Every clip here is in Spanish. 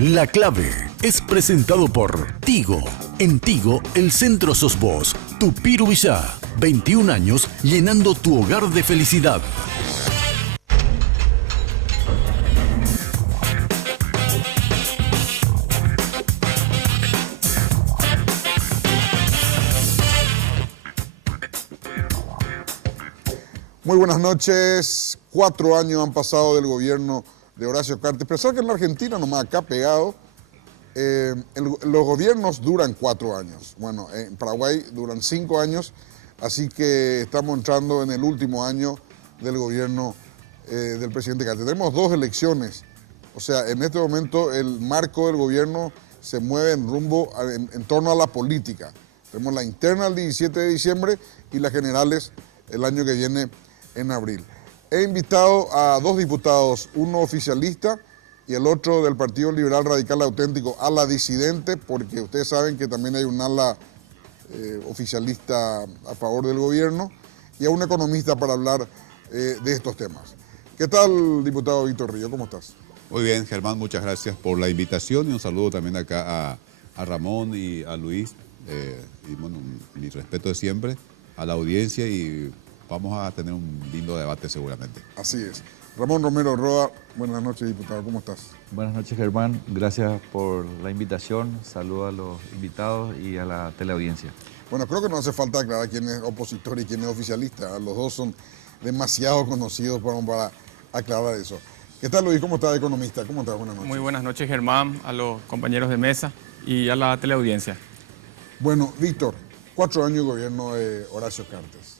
La Clave es presentado por Tigo. En Tigo, el centro sos vos. Tupiru Villá, 21 años llenando tu hogar de felicidad. Muy buenas noches. 4 años han pasado del gobierno de Horacio Cartes. Pensar que en la Argentina, nomás acá pegado, los gobiernos duran 4 años. Bueno, en Paraguay duran 5 años, así que estamos entrando en el último año del gobierno del presidente Cartes. Tenemos 2 elecciones, o sea, en este momento el marco del gobierno se mueve en torno a la política. Tenemos la interna el 17 de diciembre y las generales el año que viene en abril. He invitado a 2 diputados, uno oficialista y el otro del Partido Liberal Radical Auténtico, ala disidente, porque ustedes saben que también hay un ala oficialista a favor del gobierno, y a un economista para hablar de estos temas. ¿Qué tal, diputado Víctor Río? ¿Cómo estás? Muy bien, Germán, muchas gracias por la invitación y un saludo también acá a Ramón y a Luis. Y bueno, mi respeto de siempre a la audiencia y vamos a tener un lindo debate seguramente. Así es. Ramón Romero Roa, buenas noches, diputado, ¿cómo estás? Buenas noches, Germán, gracias por la invitación, saludo a los invitados y a la teleaudiencia. Bueno, creo que no hace falta aclarar quién es opositor y quién es oficialista, los dos son demasiado conocidos para aclarar eso. ¿Qué tal, Luis? ¿Cómo estás, economista? ¿Cómo estás? Buenas noches. Muy buenas noches, Germán, a los compañeros de mesa y a la teleaudiencia. Bueno, Víctor, 4 años de gobierno de Horacio Cartes.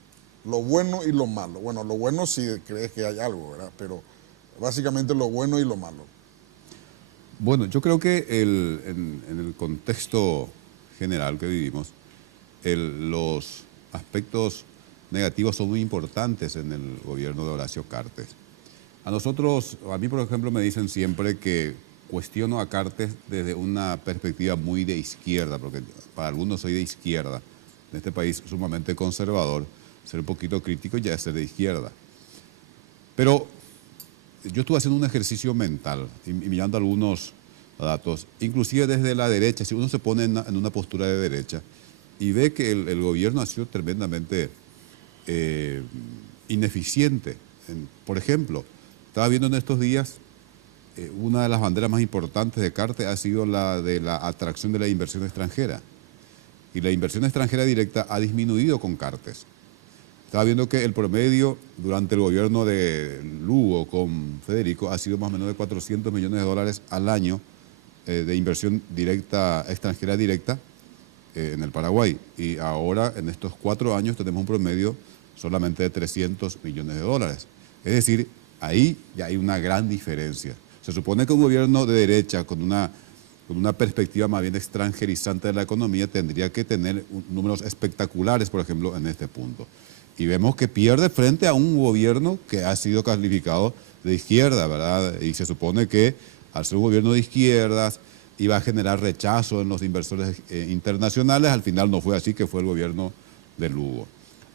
Lo bueno y lo malo. Bueno, lo bueno si crees que hay algo, ¿verdad? Pero básicamente lo bueno y lo malo. Bueno, yo creo que en el contexto general que vivimos, los aspectos negativos son muy importantes en el gobierno de Horacio Cartes. A mí por ejemplo me dicen siempre que cuestiono a Cartes desde una perspectiva muy de izquierda, porque para algunos soy de izquierda. En este país sumamente conservador, ser un poquito crítico ya es ser de izquierda. Pero yo estuve haciendo un ejercicio mental y mirando algunos datos, inclusive desde la derecha, si uno se pone en una postura de derecha y ve que el gobierno ha sido tremendamente ineficiente. Por ejemplo, estaba viendo en estos días, una de las banderas más importantes de Cartes ha sido la de la atracción de la inversión extranjera. Y la inversión extranjera directa ha disminuido con Cartes. Estaba viendo que el promedio durante el gobierno de Lugo con Federico ha sido más o menos de 400 millones de dólares al año de inversión directa, extranjera directa en el Paraguay. Y ahora, en estos 4 años, tenemos un promedio solamente de 300 millones de dólares. Es decir, ahí ya hay una gran diferencia. Se supone que un gobierno de derecha con una perspectiva más bien extranjerizante de la economía tendría que tener números espectaculares, por ejemplo, en este punto. Y vemos que pierde frente a un gobierno que ha sido calificado de izquierda, ¿verdad? Y se supone que al ser un gobierno de izquierdas iba a generar rechazo en los inversores internacionales. Al final no fue así, que fue el gobierno de Lugo.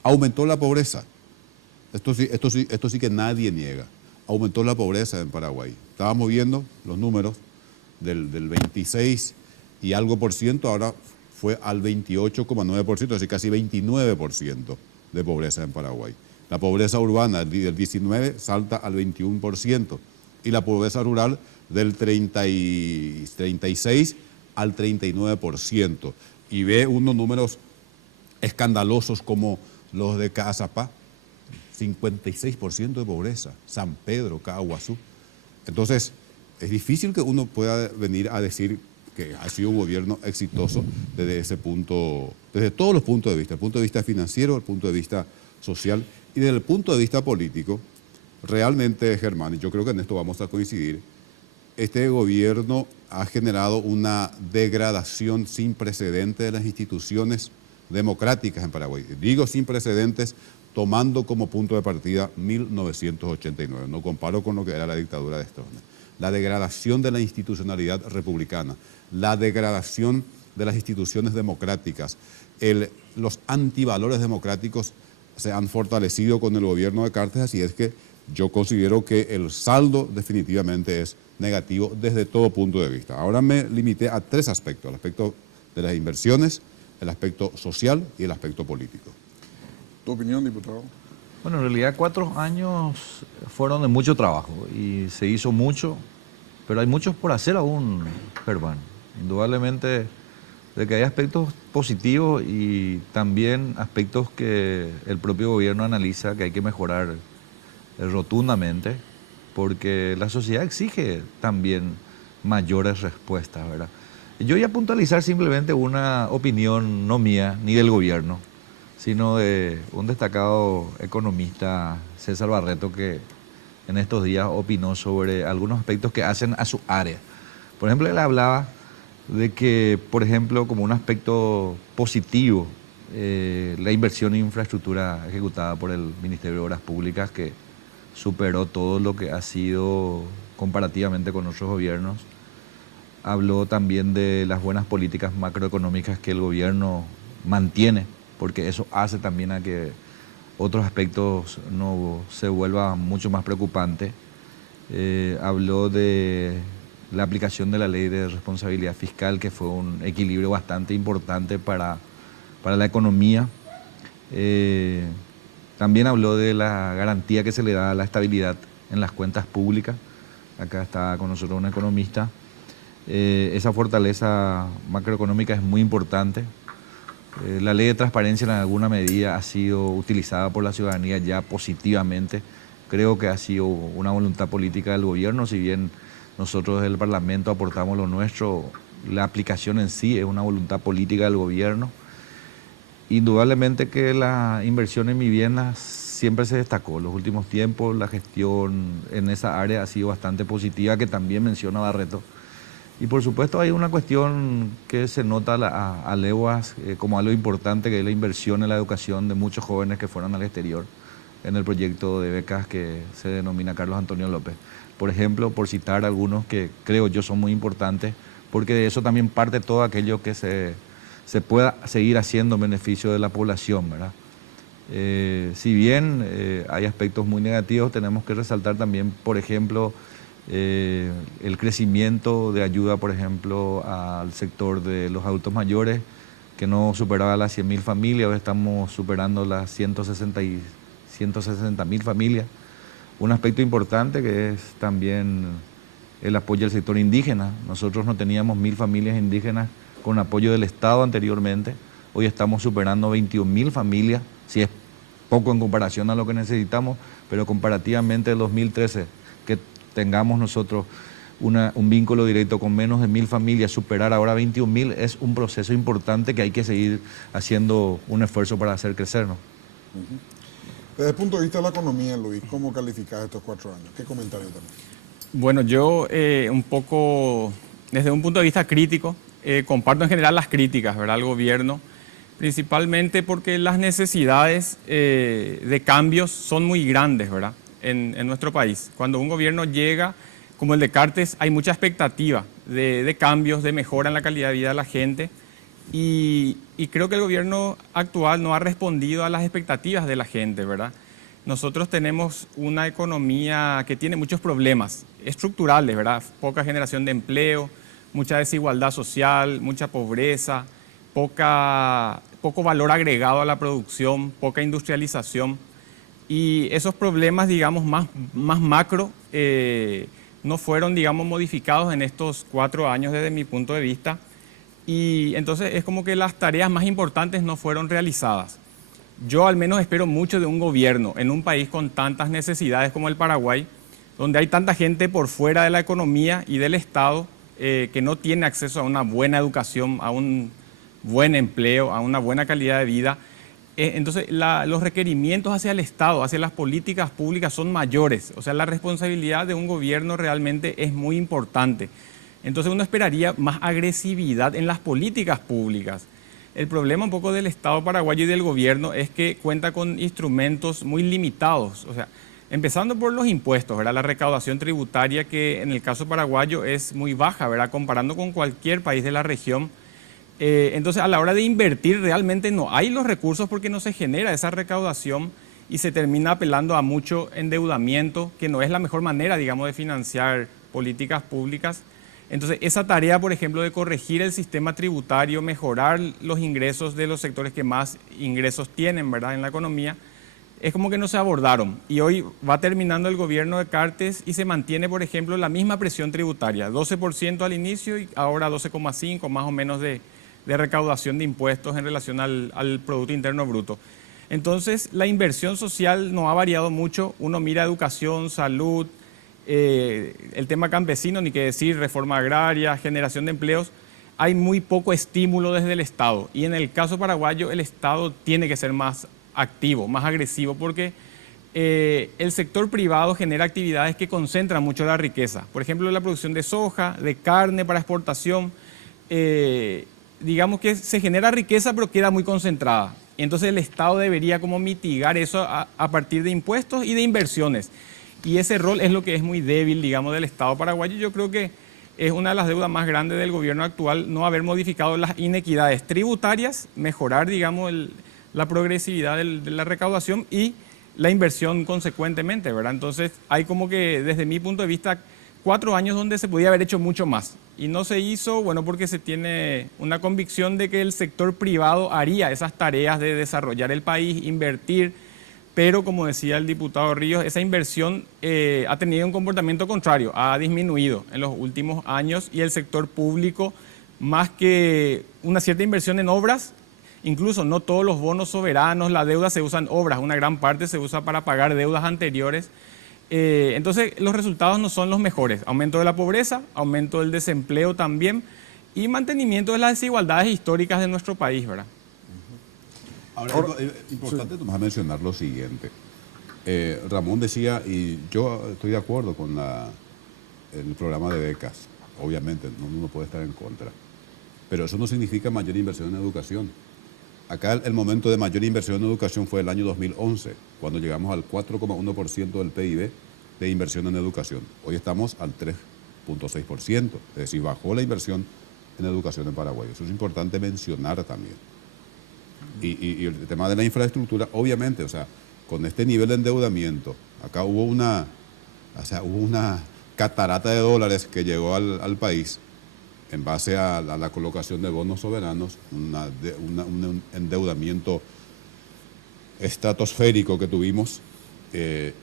Aumentó la pobreza. Esto sí que nadie niega. Aumentó la pobreza en Paraguay. Estábamos viendo los números del 26 y algo por ciento, ahora fue al 28,9%, es decir, casi 29% de pobreza en Paraguay. La pobreza urbana del 19 salta al 21% y la pobreza rural del 36 al 39%. Y ve unos números escandalosos como los de Caazapá, 56% de pobreza, San Pedro, Caaguazú. Entonces, es difícil que uno pueda venir a decir que ha sido un gobierno exitoso desde ese punto, desde todos los puntos de vista, el punto de vista financiero, el punto de vista social y desde el punto de vista político. Realmente, Germán, y yo creo que en esto vamos a coincidir, este gobierno ha generado una degradación sin precedentes de las instituciones democráticas en Paraguay. Digo sin precedentes, tomando como punto de partida 1989. No comparo con lo que era la dictadura de Stroessner. La degradación de la institucionalidad republicana, la degradación de las instituciones democráticas, los antivalores democráticos se han fortalecido con el gobierno de Cartes, así es que yo considero que el saldo definitivamente es negativo desde todo punto de vista. Ahora me limité a 3 aspectos: el aspecto de las inversiones, el aspecto social y el aspecto político. ¿Tu opinión, diputado? Bueno, en realidad 4 años fueron de mucho trabajo y se hizo mucho, pero hay muchos por hacer aún, Germán. Indudablemente de que hay aspectos positivos y también aspectos que el propio gobierno analiza que hay que mejorar rotundamente, porque la sociedad exige también mayores respuestas, ¿verdad? Yo voy a puntualizar simplemente una opinión no mía ni del gobierno, sino de un destacado economista, César Barreto, que en estos días opinó sobre algunos aspectos que hacen a su área. Por ejemplo, él hablaba de que, por ejemplo, como un aspecto positivo, la inversión en infraestructura ejecutada por el Ministerio de Obras Públicas, que superó todo lo que ha sido comparativamente con otros gobiernos. Habló también de las buenas políticas macroeconómicas que el gobierno mantiene, porque eso hace también a que otros aspectos no se vuelvan mucho más preocupantes. Habló de la aplicación de la ley de responsabilidad fiscal, que fue un equilibrio bastante importante para la economía. También habló de la garantía que se le da a la estabilidad en las cuentas públicas. Acá está con nosotros un economista. Esa fortaleza macroeconómica es muy importante. La ley de transparencia en alguna medida ha sido utilizada por la ciudadanía ya positivamente. Creo que ha sido una voluntad política del gobierno, si bien nosotros desde el Parlamento aportamos lo nuestro, la aplicación en sí es una voluntad política del gobierno. Indudablemente que la inversión en viviendas siempre se destacó. En los últimos tiempos la gestión en esa área ha sido bastante positiva, que también menciona Barreto. Y por supuesto hay una cuestión que se nota a leguas como algo importante, que es la inversión en la educación de muchos jóvenes que fueron al exterior en el proyecto de becas que se denomina Carlos Antonio López. Por ejemplo, por citar algunos que creo yo son muy importantes, porque de eso también parte todo aquello que se pueda seguir haciendo en beneficio de la población, ¿verdad? Si bien hay aspectos muy negativos, tenemos que resaltar también, por ejemplo, el crecimiento de ayuda, por ejemplo, al sector de los adultos mayores, que no superaba las 100.000 familias, hoy estamos superando las 160.000 familias. Un aspecto importante que es también el apoyo al sector indígena. Nosotros no teníamos 1.000 familias indígenas con apoyo del Estado anteriormente. Hoy estamos superando 21.000 familias, si es poco en comparación a lo que necesitamos, pero comparativamente del 2013, que tengamos nosotros un vínculo directo con menos de 1.000 familias, superar ahora 21.000 es un proceso importante que hay que seguir haciendo un esfuerzo para hacer crecer, ¿no? Desde el punto de vista de la economía, Luis, ¿cómo calificas estos 4 años? ¿Qué comentario tenés? Bueno, yo un poco, desde un punto de vista crítico, comparto en general las críticas, ¿verdad?, al gobierno, principalmente porque las necesidades de cambios son muy grandes, ¿verdad?, en nuestro país. Cuando un gobierno llega, como el de Cartes, hay mucha expectativa de cambios, de mejora en la calidad de vida de la gente, y creo que el gobierno actual no ha respondido a las expectativas de la gente, ¿verdad? Nosotros tenemos una economía que tiene muchos problemas estructurales, ¿verdad? Poca generación de empleo, mucha desigualdad social, mucha pobreza, poco valor agregado a la producción, poca industrialización. Y esos problemas, digamos, más macro, no fueron, digamos, modificados en estos 4 años desde mi punto de vista. Y entonces es como que las tareas más importantes no fueron realizadas. Yo al menos espero mucho de un gobierno en un país con tantas necesidades como el Paraguay, donde hay tanta gente por fuera de la economía y del Estado que no tiene acceso a una buena educación, a un buen empleo, a una buena calidad de vida. Entonces los requerimientos hacia el Estado, hacia las políticas públicas son mayores. O sea, la responsabilidad de un gobierno realmente es muy importante. Entonces uno esperaría más agresividad en las políticas públicas. El problema un poco del Estado paraguayo y del gobierno es que cuenta con instrumentos muy limitados. O sea, empezando por los impuestos, ¿verdad? La recaudación tributaria, que en el caso paraguayo es muy baja, ¿verdad?, comparando con cualquier país de la región. Entonces, a la hora de invertir realmente no hay los recursos porque no se genera esa recaudación y se termina apelando a mucho endeudamiento, que no es la mejor manera, digamos, de financiar políticas públicas. Entonces, esa tarea, por ejemplo, de corregir el sistema tributario, mejorar los ingresos de los sectores que más ingresos tienen, ¿verdad?, en la economía, es como que no se abordaron. Y hoy va terminando el gobierno de Cartes y se mantiene, por ejemplo, la misma presión tributaria, 12% al inicio y ahora 12,5% más o menos de recaudación de impuestos en relación al Producto Interno Bruto. Entonces, la inversión social no ha variado mucho. Uno mira educación, salud, el tema campesino, ni qué decir, reforma agraria, generación de empleos. Hay muy poco estímulo desde el Estado. Y en el caso paraguayo, el Estado tiene que ser más activo, más agresivo, porque el sector privado genera actividades que concentran mucho la riqueza. Por ejemplo, la producción de soja, de carne para exportación. Digamos que se genera riqueza, pero queda muy concentrada. Entonces el Estado debería como mitigar eso a partir de impuestos y de inversiones. Y ese rol es lo que es muy débil, digamos, del Estado paraguayo. Yo creo que es una de las deudas más grandes del gobierno actual no haber modificado las inequidades tributarias, mejorar, digamos, la progresividad de la recaudación y la inversión consecuentemente, ¿verdad? Entonces hay como que, desde mi punto de vista, 4 años donde se podía haber hecho mucho más. Y no se hizo, bueno, porque se tiene una convicción de que el sector privado haría esas tareas de desarrollar el país, invertir, pero como decía el diputado Ríos, esa inversión ha tenido un comportamiento contrario, ha disminuido en los últimos años y el sector público, más que una cierta inversión en obras, incluso no todos los bonos soberanos, la deuda se usa en obras, una gran parte se usa para pagar deudas anteriores. Entonces los resultados no son los mejores. Aumento de la pobreza, aumento del desempleo también y mantenimiento de las desigualdades históricas de nuestro país, ¿verdad? Ahora, es importante nomás mencionar lo siguiente. Ramón decía, y yo estoy de acuerdo con el programa de becas, obviamente, uno puede estar en contra, pero eso no significa mayor inversión en educación. Acá el momento de mayor inversión en educación fue el año 2011, cuando llegamos al 4,1% del PIB de inversión en educación. Hoy estamos al 3,6%, es decir, bajó la inversión en educación en Paraguay. Eso es importante mencionar también. Y el tema de la infraestructura, obviamente, o sea, con este nivel de endeudamiento, acá hubo una catarata de dólares que llegó al país en base a la colocación de bonos soberanos, un endeudamiento estratosférico que tuvimos,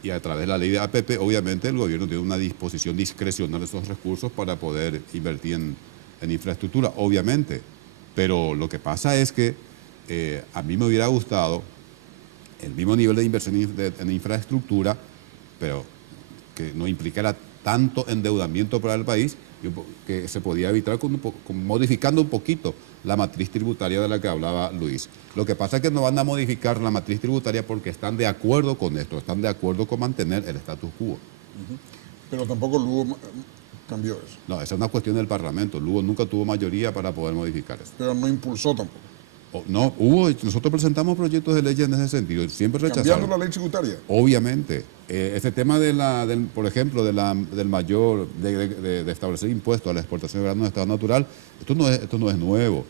y a través de la ley de APP, obviamente el gobierno tiene una disposición discrecional de esos recursos para poder invertir en infraestructura, obviamente. Pero lo que pasa es que a mí me hubiera gustado el mismo nivel de inversión en infraestructura, pero que no implicara tanto endeudamiento para el país, que se podía evitar modificando un poquito la matriz tributaria de la que hablaba Luis. Lo que pasa es que no van a modificar la matriz tributaria porque están de acuerdo con esto, están de acuerdo con mantener el status quo. Pero tampoco Lugo cambió eso. No, esa es una cuestión del Parlamento. Lugo nunca tuvo mayoría para poder modificar eso. Pero no impulsó tampoco. No, nosotros presentamos proyectos de ley en ese sentido, siempre rechazaron. ¿Cambiando la ley tributaria? Obviamente. Este tema por ejemplo, del mayor, de establecer impuestos a la exportación de granos de estado natural, esto no es nuevo,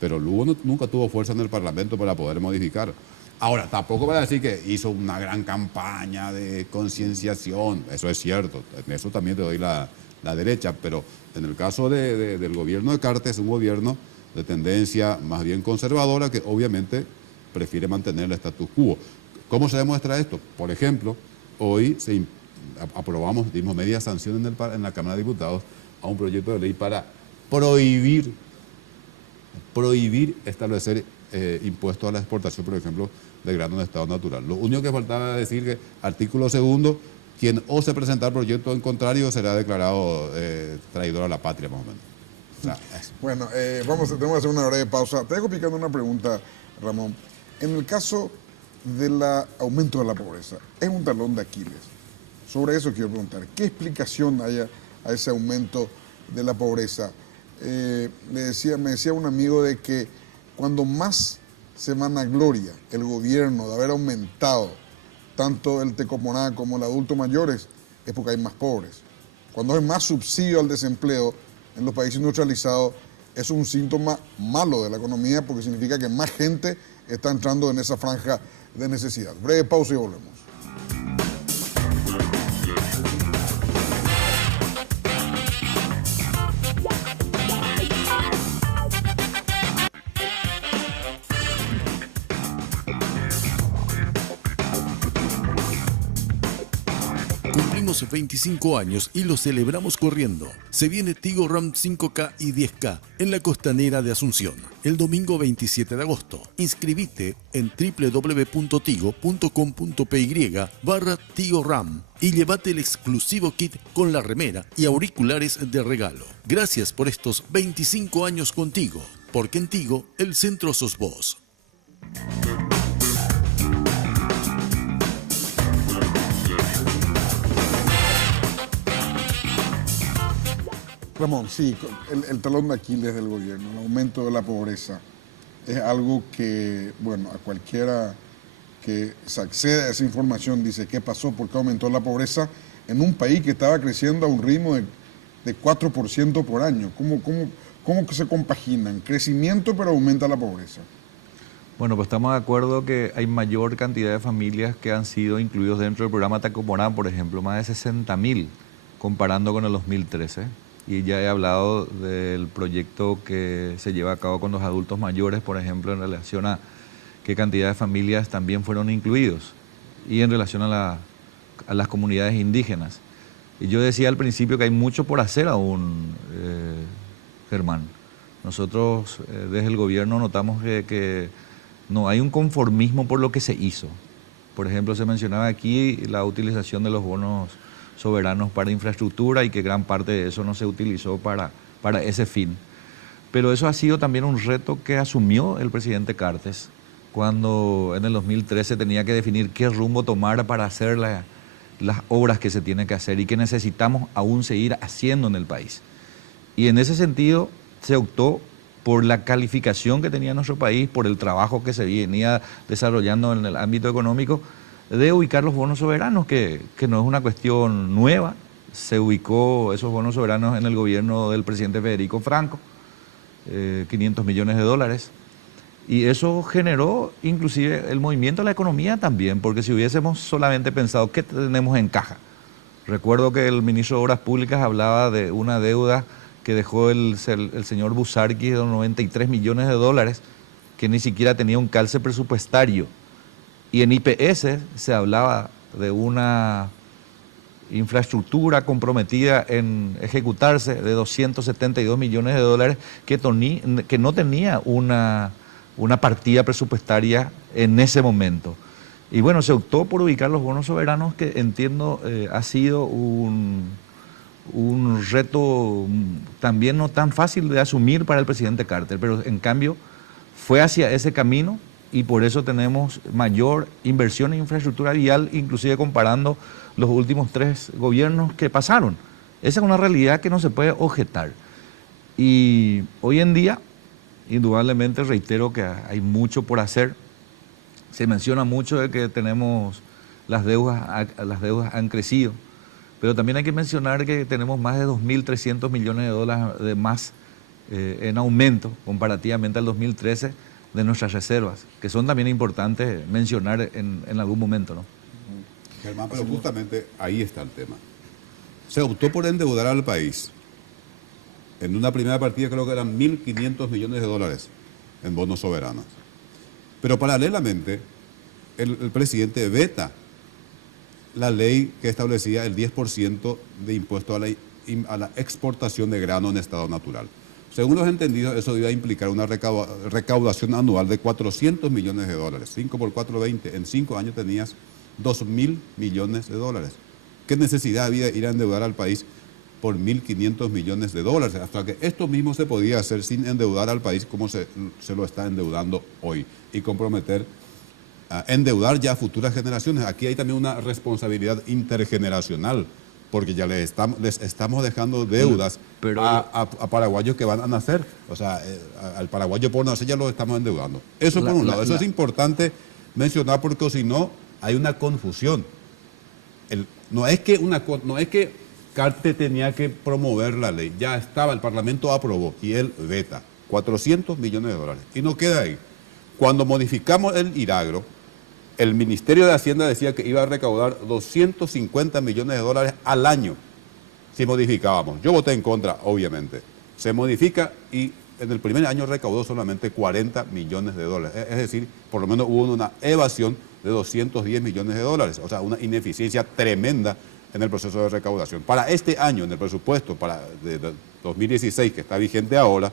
pero Lugo nunca tuvo fuerza en el Parlamento para poder modificar. Ahora, tampoco para decir que hizo una gran campaña de concienciación, eso es cierto, en eso también te doy la derecha, pero en el caso del gobierno de Cartes, es un gobierno de tendencia más bien conservadora que obviamente prefiere mantener el status quo. ¿Cómo se demuestra esto? Por ejemplo, hoy dimos media sanción en la Cámara de Diputados a un proyecto de ley para prohibir establecer impuestos a la exportación, por ejemplo, de granos de estado natural. Lo único que faltaba era decir que, artículo 2, quien ose presentar proyecto en contrario será declarado traidor a la patria, más o menos. O sea, bueno, tenemos que hacer una breve pausa. Te dejo picando una pregunta, Ramón. En el caso del aumento de la pobreza, es un talón de Aquiles. Sobre eso quiero preguntar, ¿qué explicación hay a ese aumento de la pobreza? Me decía un amigo de que cuando más se vanagloria el gobierno de haber aumentado tanto el tecomoná como el adulto mayores, es porque hay más pobres. Cuando hay más subsidio al desempleo en los países industrializados, es un síntoma malo de la economía porque significa que más gente está entrando en esa franja de necesidad. Breve pausa y volvemos. Cumplimos 25 años y lo celebramos corriendo. Se viene Tigo Ram 5K y 10K en la costanera de Asunción, el domingo 27 de agosto. Inscribite en www.tigo.com.py/Tigo Ram y llévate el exclusivo kit con la remera y auriculares de regalo. Gracias por estos 25 años contigo, porque en Tigo el centro sos vos. Ramón, sí, el talón de Aquiles del gobierno, el aumento de la pobreza, es algo que, bueno, a cualquiera que se accede a esa información dice, ¿qué pasó? ¿Por qué aumentó la pobreza en un país que estaba creciendo a un ritmo de 4% por año? ¿Cómo que se compaginan? Crecimiento, pero aumenta la pobreza. Bueno, pues estamos de acuerdo que hay mayor cantidad de familias que han sido incluidos dentro del programa Tacomorán, por ejemplo, más de 60.000, comparando con el 2013. Y ya he hablado del proyecto que se lleva a cabo con los adultos mayores, por ejemplo, en relación a qué cantidad de familias también fueron incluidos y en relación a las comunidades indígenas. Y yo decía al principio que hay mucho por hacer aún, Germán. Nosotros desde el gobierno notamos que no hay un conformismo por lo que se hizo. Por ejemplo, se mencionaba aquí la utilización de los bonos soberanos para infraestructura y que gran parte de eso no se utilizó para ese fin. Pero eso ha sido también un reto que asumió el presidente Cartes cuando en el 2013 tenía que definir qué rumbo tomar para hacer las obras que se tienen que hacer y que necesitamos aún seguir haciendo en el país. Y en ese sentido se optó por la calificación que tenía nuestro país, por el trabajo que se venía desarrollando en el ámbito económico, de ubicar los bonos soberanos, que no es una cuestión nueva. Se ubicó esos bonos soberanos en el gobierno del presidente Federico Franco, 500 millones de dólares. Y eso generó inclusive el movimiento de la economía también, porque si hubiésemos solamente pensado qué tenemos en caja. Recuerdo que el ministro de Obras Públicas hablaba de una deuda que dejó el señor Busarqui de 93 millones de dólares, que ni siquiera tenía un calce presupuestario. Y en IPS se hablaba de una infraestructura comprometida en ejecutarse de 272 millones de dólares que no tenía una partida presupuestaria en ese momento. Y bueno, se optó por ubicar los bonos soberanos, que entiendo ha sido un reto también no tan fácil de asumir para el presidente Carter, pero en cambio fue hacia ese camino. Y por eso tenemos mayor inversión en infraestructura vial, inclusive comparando los últimos 3 gobiernos que pasaron. Esa es una realidad que no se puede objetar. Y hoy en día, indudablemente, reitero que hay mucho por hacer. Se menciona mucho de que tenemos las deudas han crecido, pero también hay que mencionar que tenemos más de 2.300 millones de dólares de más en aumento comparativamente al 2013, de nuestras reservas, que son también importantes mencionar en algún momento, ¿no? Germán, pero justamente ahí está el tema. Se optó por endeudar al país. En una primera partida creo que eran 1.500 millones de dólares en bonos soberanos. Pero paralelamente, el presidente veta la ley que establecía el 10% de impuesto a la exportación de grano en estado natural. Según los entendidos, eso iba a implicar una recaudación anual de 400 millones de dólares. 5 por 4, 20. En 5 años tenías 2.000 millones de dólares. ¿Qué necesidad había de ir a endeudar al país por 1.500 millones de dólares? Hasta que esto mismo se podía hacer sin endeudar al país como se lo está endeudando hoy y comprometer a endeudar ya a futuras generaciones. Aquí hay también una responsabilidad intergeneracional, porque ya les estamos dejando deudas a paraguayos que van a nacer. O sea, al paraguayo por nacer ya lo estamos endeudando. Eso por un lado. Eso es importante mencionar, porque si no hay una confusión. No es que Carter tenía que promover la ley. Ya estaba, el Parlamento aprobó y él veta 400 millones de dólares. Y no queda ahí. Cuando modificamos el IRAGRO, el Ministerio de Hacienda decía que iba a recaudar 250 millones de dólares al año si modificábamos. Yo voté en contra, obviamente. Se modifica y en el primer año recaudó solamente 40 millones de dólares. Es decir, por lo menos hubo una evasión de 210 millones de dólares. O sea, una ineficiencia tremenda en el proceso de recaudación. Para este año, en el presupuesto de 2016, que está vigente ahora,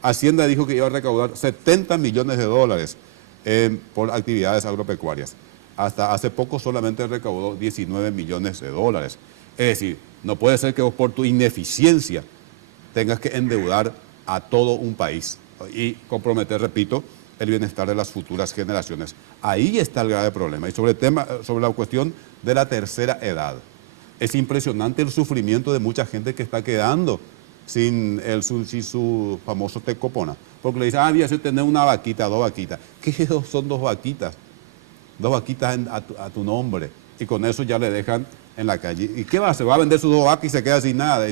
Hacienda dijo que iba a recaudar 70 millones de dólares por actividades agropecuarias. Hasta hace poco solamente recaudó 19 millones de dólares. Es decir, no puede ser que vos por tu ineficiencia tengas que endeudar a todo un país y comprometer, repito, el bienestar de las futuras generaciones. Ahí está el grave problema. Y sobre la cuestión de la tercera edad. Es impresionante el sufrimiento de mucha gente que está quedando sin su famoso tecopona. Porque le dicen, voy a tener una vaquita, 2 vaquitas. ¿Qué son 2 vaquitas? 2 vaquitas a tu nombre. Y con eso ya le dejan en la calle. ¿Y qué va a hacer? Va a vender sus 2 vacas y se queda sin nada.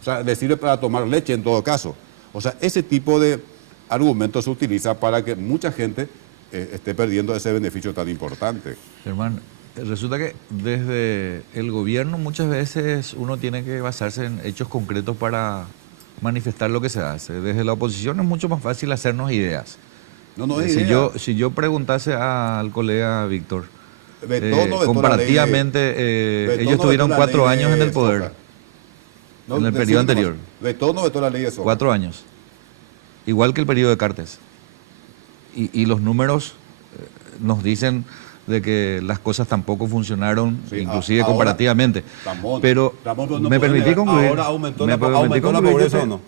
O sea, le sirve para tomar leche en todo caso. O sea, ese tipo de argumentos se utiliza para que mucha gente esté perdiendo ese beneficio tan importante. Germán, resulta que desde el gobierno muchas veces uno tiene que basarse en hechos concretos para manifestar lo que se hace. Desde la oposición es mucho más fácil hacernos ideas. No es idea. Si yo preguntase al colega Víctor, vetó comparativamente, ellos tuvieron 4 años en el poder, en el periodo anterior. Vetó o no vetó la ley de soja. 4 años. Igual que el periodo de Cartes. Y los números nos dicen de que las cosas tampoco funcionaron, sí, inclusive ahora, comparativamente. Pero Ramón, me permití concluir. ¿Ahora aumentó la pobreza o no?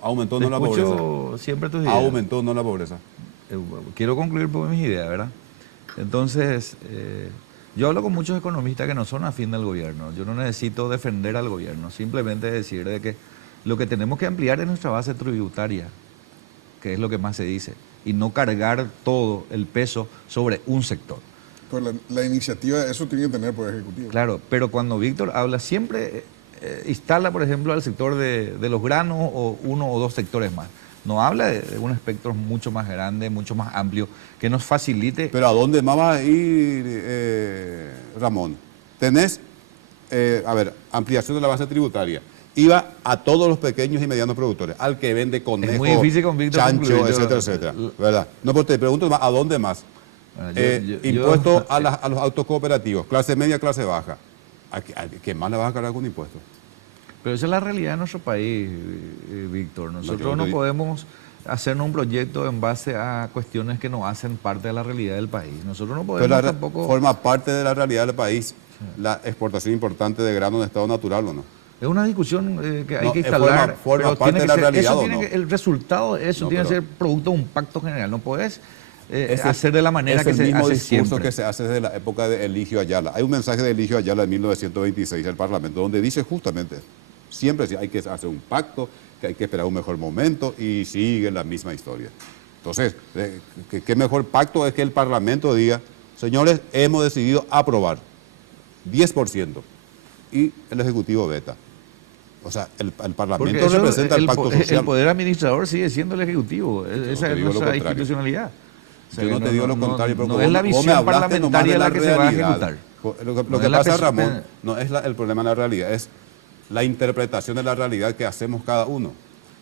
¿Aumentó no la pobreza? Siempre tus ideas. ¿Aumentó no la pobreza? Quiero concluir por mis ideas, ¿verdad? Entonces, yo hablo con muchos economistas que no son afín del gobierno. Yo no necesito defender al gobierno, simplemente decir de que lo que tenemos que ampliar es nuestra base tributaria, que es lo que más se dice, y no cargar todo el peso sobre un sector. Pues la iniciativa de eso tiene que tener Poder Ejecutivo. Claro, pero cuando Víctor habla siempre instala, por ejemplo, al sector de los granos o 1 o 2 sectores más. No habla de un espectro mucho más grande, mucho más amplio, que nos facilite. Pero ¿a dónde más va a ir, Ramón? Tenés, ampliación de la base tributaria. Iba a todos los pequeños y medianos productores, al que vende conejo, chancho, etcétera, ¿verdad? No, pero te pregunto, ¿a dónde más? Impuestos a los autos cooperativos, clase media, clase baja. ¿A qué más le vas a cargar con impuestos? Pero esa es la realidad de nuestro país, Víctor. Nosotros no podemos hacernos un proyecto en base a cuestiones que no hacen parte de la realidad del país. Nosotros no podemos tampoco... ¿Forma parte de la realidad del país la exportación importante de grano en estado natural o no? Es una discusión que hay que instalar. Forma parte de la realidad o no. El resultado de eso tiene que ser producto de un pacto general. No puedes hacer de la manera que se hace siempre. Es el mismo discurso que se hace desde la época de Eligio Ayala. Hay un mensaje de Eligio Ayala en 1926 del Parlamento donde dice justamente, siempre hay que hacer un pacto, que hay que esperar un mejor momento y sigue la misma historia. Entonces, ¿qué mejor pacto es que el Parlamento diga, señores, hemos decidido aprobar 10% y el Ejecutivo veta? O sea, el Parlamento representa el pacto social. El poder administrador sigue siendo el Ejecutivo. Esa es nuestra institucionalidad. O sea, yo no te digo lo contrario, pero no es la visión parlamentaria la que se va a ejecutar. Lo que pasa, Ramón, no es el problema de la realidad, es la interpretación de la realidad que hacemos cada uno.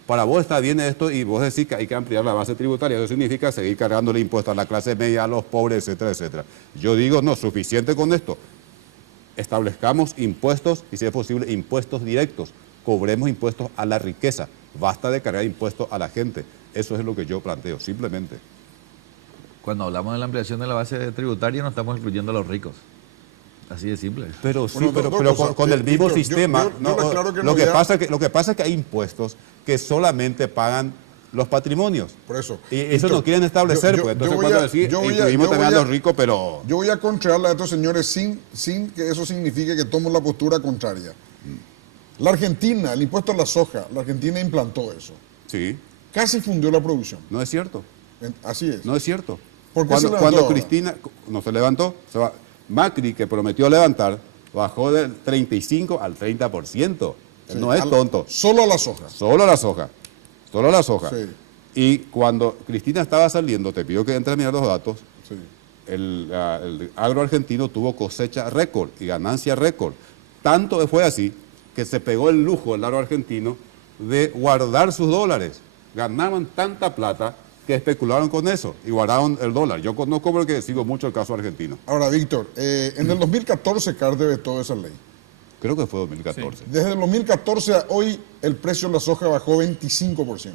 Para vos está bien esto y vos decís que hay que ampliar la base tributaria. Eso significa seguir cargándole impuestos a la clase media, a los pobres, etcétera, etcétera. Yo digo, no, suficiente con esto. Establezcamos impuestos y, si es posible, impuestos directos. Cobremos impuestos a la riqueza. Basta de cargar impuestos a la gente. Eso es lo que yo planteo, simplemente. Cuando hablamos de la ampliación de la base tributaria no estamos incluyendo a los ricos. Así de simple. Pero sí, pero con el mismo sistema. Lo que pasa es que hay impuestos que solamente pagan los patrimonios. Por eso. Y eso no quieren establecer. Pues. Entonces, cuando decir, incluimos también a los ricos, pero... Yo voy a contrarle a estos señores sin que eso signifique que tomo la postura contraria. La Argentina, el impuesto a la soja, la Argentina implantó eso. Sí. Casi fundió la producción. No es cierto. Así es. No es cierto. ¿Por qué se levantó cuando ahora? Cristina no se levantó, Macri, que prometió levantar, bajó del 35 al 30%. Sí, no es tonto. Solo a la soja. Solo a la soja. Solo a la soja. Sí. Y cuando Cristina estaba saliendo, te pido que entres a mirar los datos, Sí. el agro argentino tuvo cosecha récord y ganancia récord. Tanto fue así que se pegó el lujo el agro argentino de guardar sus dólares. Ganaban tanta plata que especularon con eso y guardaron el dólar. Yo conozco porque sigo mucho el caso argentino. Ahora, Víctor, en el 2014 CART vetó esa ley. Creo que fue 2014. Desde el 2014 a hoy, el precio de la soja bajó 25%.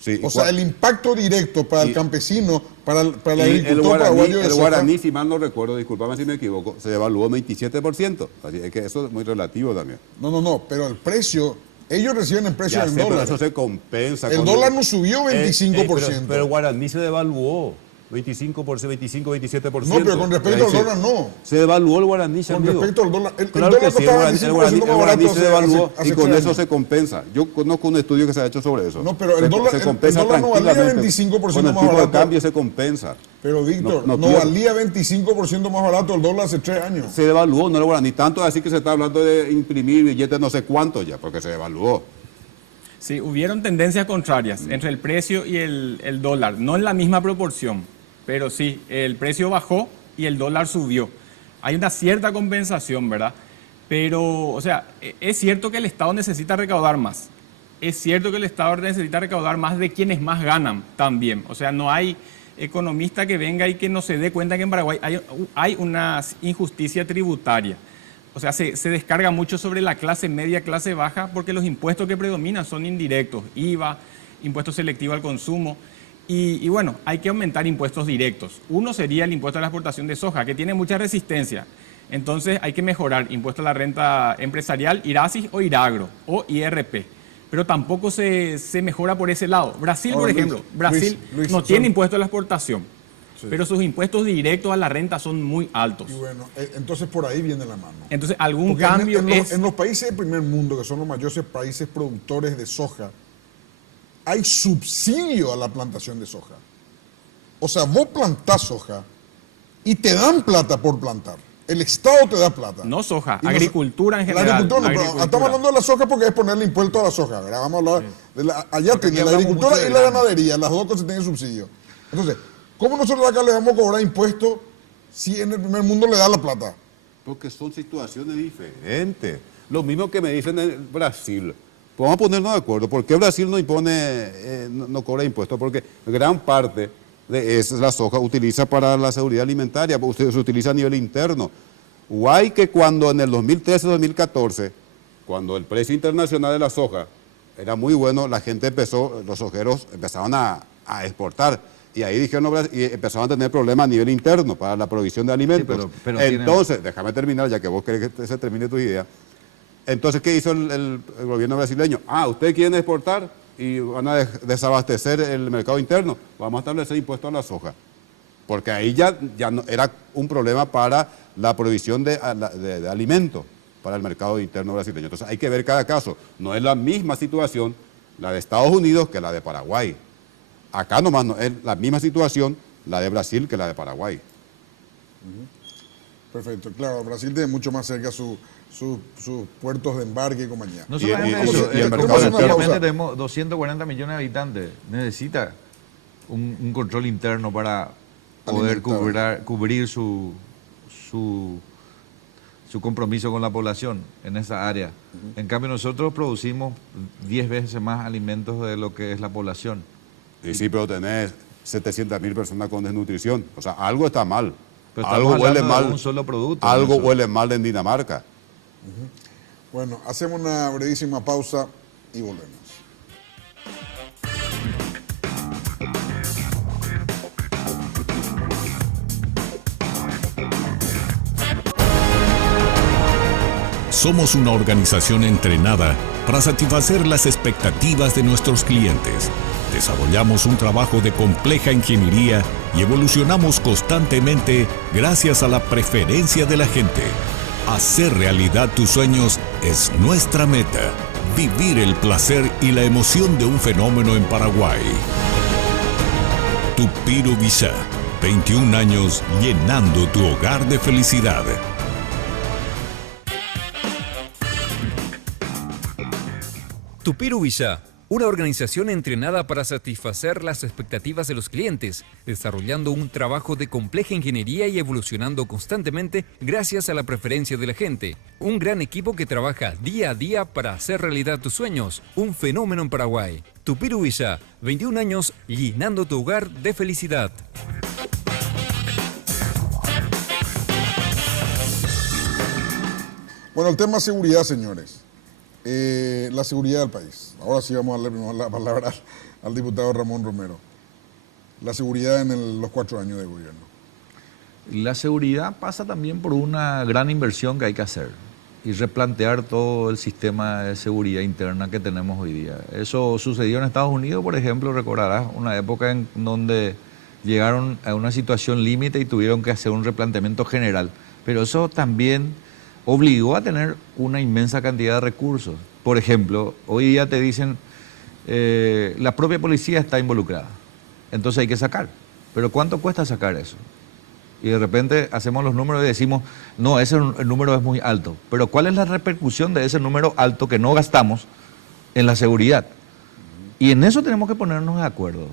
Sí, O sea, el impacto directo para el campesino, para el agricultor paraguayo de el soja, guaraní, si mal no recuerdo, discúlpame si me equivoco, se devaluó 27%. Así es que eso es muy relativo también. No, pero el precio, ellos reciben el precio Ya en sé, pero dólares. eso se compensa. El dólar no subió 25%. Pero el guaraní se devaluó 25%, 27%. No, pero con respecto al dólar no. Se devaluó el guaraní, Con amigo. respecto al dólar, el Claro dólar que sí, el costaba guaraní, 25% más barato se devaluó hace y con 3 eso años. se compensa. Yo conozco un estudio que se ha hecho sobre eso. No, pero el dólar- se el compensa dólar no valía tranquilamente. 25% Con el más tipo barato. de cambio se compensa. Pero Víctor, No no pierde. valía 25% más barato el dólar hace 3 años. Se devaluó, no el guaraní. Tanto así que se está hablando de imprimir billetes no sé cuántos ya, porque se devaluó. Sí, hubieron tendencias contrarias entre el precio y el dólar, no en la misma proporción, pero sí, el precio bajó y el dólar subió. Hay una cierta compensación, ¿verdad? Pero, o sea, es cierto que el Estado necesita recaudar más. Es cierto que el Estado necesita recaudar más de quienes más ganan también. O sea, no hay economista que venga y que no se dé cuenta que en Paraguay hay una injusticia tributaria. O sea, se descarga mucho sobre la clase media, clase baja, porque los impuestos que predominan son indirectos, IVA, impuesto selectivo al consumo. Y bueno, hay que aumentar impuestos directos. Uno sería el impuesto a la exportación de soja, que tiene mucha resistencia. Entonces hay que mejorar impuesto a la renta empresarial, IRASIS o IRAGRO o IRP. Pero tampoco se mejora por ese lado. Brasil, Ahora, por ejemplo, Brasil Luis, no tiene impuesto a la exportación, Sí. pero sus impuestos directos a la renta son muy altos. Y bueno, entonces por ahí viene la mano. Entonces, algún Porque cambio en los países del primer mundo, que son los mayores países productores de soja, hay subsidio a la plantación de soja. O sea, vos plantás soja y te dan plata por plantar. El Estado te da plata. No soja, Y no- agricultura en La general. agricultura no, pero agricultura. estamos hablando de la soja porque es ponerle impuesto a la soja, ¿verdad? Vamos a hablar de allá Porque tiene aquí la hablamos agricultura mucho de y la grano. ganadería, las dos cosas tienen subsidio. Entonces, ¿cómo nosotros acá le vamos a cobrar impuestos si en el primer mundo le da la plata? Porque son situaciones diferentes. Lo mismo que me dicen en Brasil. Pues vamos a ponernos de acuerdo. ¿Por qué Brasil no impone, no cobra impuestos? Porque gran parte de esa la soja utiliza para la seguridad alimentaria, porque se utiliza a nivel interno. Guay que cuando en el 2013-2014, cuando el precio internacional de la soja era muy bueno, la gente empezó, los sojeros empezaron a exportar. Y ahí dijeron, no, y empezaron a tener problemas a nivel interno para la provisión de alimentos. pero Entonces, déjame terminar, ya que vos querés que se termine tu idea. Entonces, ¿qué hizo el gobierno brasileño? ¿Ustedes quieren exportar y van a desabastecer el mercado interno? Vamos a establecer impuestos a la soja. Porque ahí ya no, era un problema para la provisión de alimentos para el mercado interno brasileño. Entonces, hay que ver cada caso. No es la misma situación la de Estados Unidos que la de Paraguay. Acá nomás no es la misma situación la de Brasil que la de Paraguay. Perfecto, claro, Brasil tiene mucho más cerca sus puertos de embarque y compañía. No Y- solamente y- eso, y el mercado económicamente interno. tenemos 240 millones de habitantes. Necesita un control interno para poder Alimentar. cubrir su compromiso con la población en esa área. En cambio, nosotros producimos 10 veces más alimentos de lo que es la población. Y sí, pero tenés 700.000 personas con desnutrición. O sea, algo está mal. Pero Algo estamos huele hablando de mal. un solo producto. Algo Nelson. huele mal en Dinamarca. Bueno, hacemos una brevísima pausa y volvemos. Somos una organización entrenada para satisfacer las expectativas de nuestros clientes. Desarrollamos un trabajo de compleja ingeniería y evolucionamos constantemente gracias a la preferencia de la gente. Hacer realidad tus sueños es nuestra meta. Vivir el placer y la emoción de un fenómeno en Paraguay. Tupiru Visa, 21 años llenando tu hogar de felicidad. Tupiru Visa, Una organización entrenada para satisfacer las expectativas de los clientes, desarrollando un trabajo de compleja ingeniería y evolucionando constantemente gracias a la preferencia de la gente. Un gran equipo que trabaja día a día para hacer realidad tus sueños. Un fenómeno en Paraguay. Tupiru Villa, 21 años, llenando tu hogar de felicidad. Bueno, el tema seguridad, señores. La seguridad del país. Ahora sí vamos a darle primero la palabra al diputado Ramón Romero. La seguridad en los 4 años de gobierno. La seguridad pasa también por una gran inversión que hay que hacer y replantear todo el sistema de seguridad interna que tenemos hoy día. Eso sucedió en Estados Unidos, por ejemplo, recordarás, una época en donde llegaron a una situación límite y tuvieron que hacer un replanteamiento general. Pero eso también obligó a tener una inmensa cantidad de recursos. Por ejemplo, hoy día te dicen, la propia policía está involucrada, entonces hay que sacar. Pero ¿cuánto cuesta sacar eso? Y de repente hacemos los números y decimos, no, el número es muy alto. Pero ¿cuál es la repercusión de ese número alto que no gastamos en la seguridad? Y en eso tenemos que ponernos de acuerdo.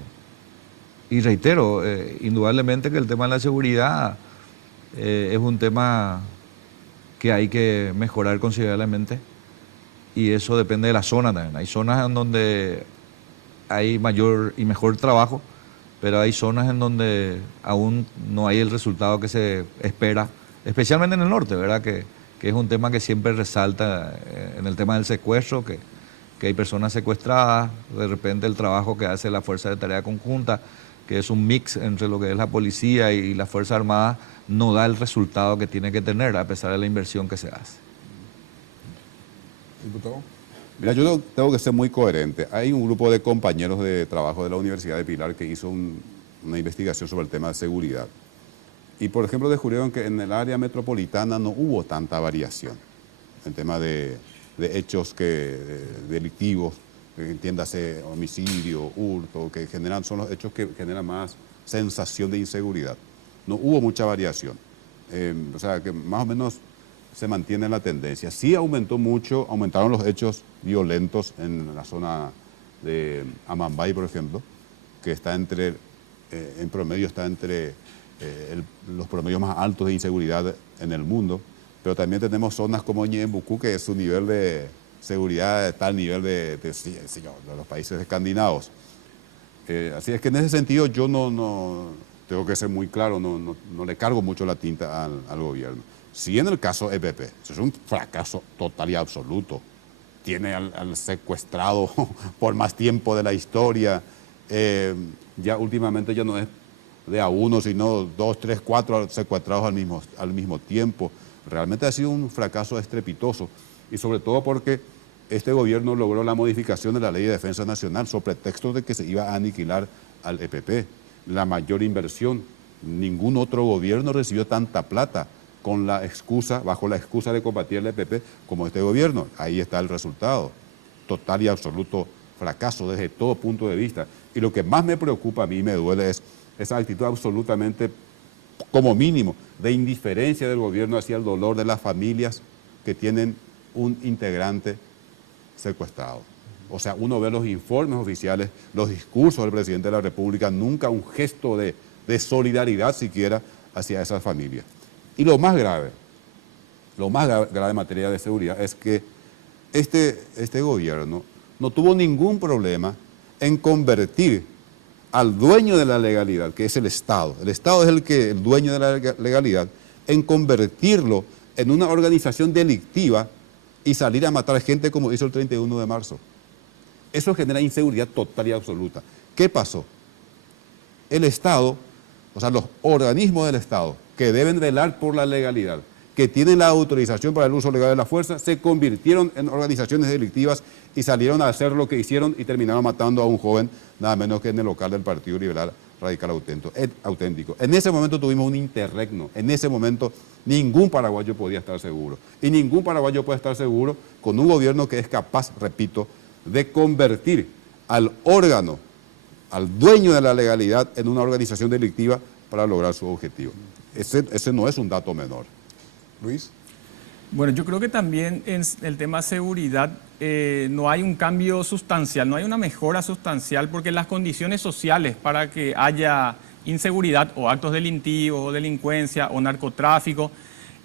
Y reitero, indudablemente que el tema de la seguridad es un tema que hay que mejorar considerablemente, y eso depende de la zona también. Hay zonas en donde hay mayor y mejor trabajo, pero hay zonas en donde aún no hay el resultado que se espera, especialmente en el norte, ¿verdad? Que es un tema que siempre resalta en el tema del secuestro, que hay personas secuestradas, de repente el trabajo que hace la Fuerza de Tarea Conjunta, que es un mix entre lo que es la policía y la Fuerza Armada, no da el resultado que tiene que tener a pesar de la inversión que se hace. Diputado. Mira, yo tengo que ser muy coherente. Hay un grupo de compañeros de trabajo de la Universidad de Pilar que hizo una investigación sobre el tema de seguridad. Y, por ejemplo, descubrieron que en el área metropolitana no hubo tanta variación en tema de hechos delictivos, entiéndase homicidio, hurto, son los hechos que generan más sensación de inseguridad. No hubo mucha variación, o sea que más o menos se mantiene la tendencia. Sí aumentaron los hechos violentos en la zona de Amambay, por ejemplo, que está en promedio está entre los promedios más altos de inseguridad en el mundo, pero también tenemos zonas como Ñembucú, que su nivel de seguridad está al nivel de los países escandinavos. Así es que en ese sentido yo no tengo que ser muy claro, no le cargo mucho la tinta al gobierno. Si en el caso EPP, eso es un fracaso total y absoluto. Tiene al secuestrado por más tiempo de la historia. Ya últimamente ya no es de a uno, sino 2, 3, 4 secuestrados al mismo tiempo. Realmente ha sido un fracaso estrepitoso. Y sobre todo porque este gobierno logró la modificación de la Ley de Defensa Nacional sobre pretexto de que se iba a aniquilar al EPP. La mayor inversión. Ningún otro gobierno recibió tanta plata bajo la excusa de combatir el EPP como este gobierno. Ahí está el resultado. Total y absoluto fracaso desde todo punto de vista. Y lo que más me preocupa a mí y me duele es esa actitud absolutamente, como mínimo, de indiferencia del gobierno hacia el dolor de las familias que tienen un integrante secuestrado. O sea, uno ve los informes oficiales, los discursos del presidente de la República, nunca un gesto de solidaridad siquiera hacia esas familias. Y lo más grave en materia de seguridad es que este gobierno no tuvo ningún problema en convertir al dueño de la legalidad, que es el Estado. El Estado es el dueño de la legalidad, en convertirlo en una organización delictiva y salir a matar gente como hizo el 31 de marzo. Eso genera inseguridad total y absoluta. ¿Qué pasó? El Estado, o sea, los organismos del Estado que deben velar por la legalidad, que tienen la autorización para el uso legal de la fuerza, se convirtieron en organizaciones delictivas y salieron a hacer lo que hicieron y terminaron matando a un joven, nada menos que en el local del Partido Liberal Radical Auténtico. En ese momento tuvimos un interregno, en ese momento ningún paraguayo podía estar seguro. Y ningún paraguayo puede estar seguro con un gobierno que es capaz, repito, de convertir al órgano, al dueño de la legalidad en una organización delictiva para lograr su objetivo. Ese no es un dato menor. Luis. Bueno, yo creo que también en el tema seguridad no hay un cambio sustancial, no hay una mejora sustancial, porque las condiciones sociales para que haya inseguridad o actos delictivos o delincuencia o narcotráfico,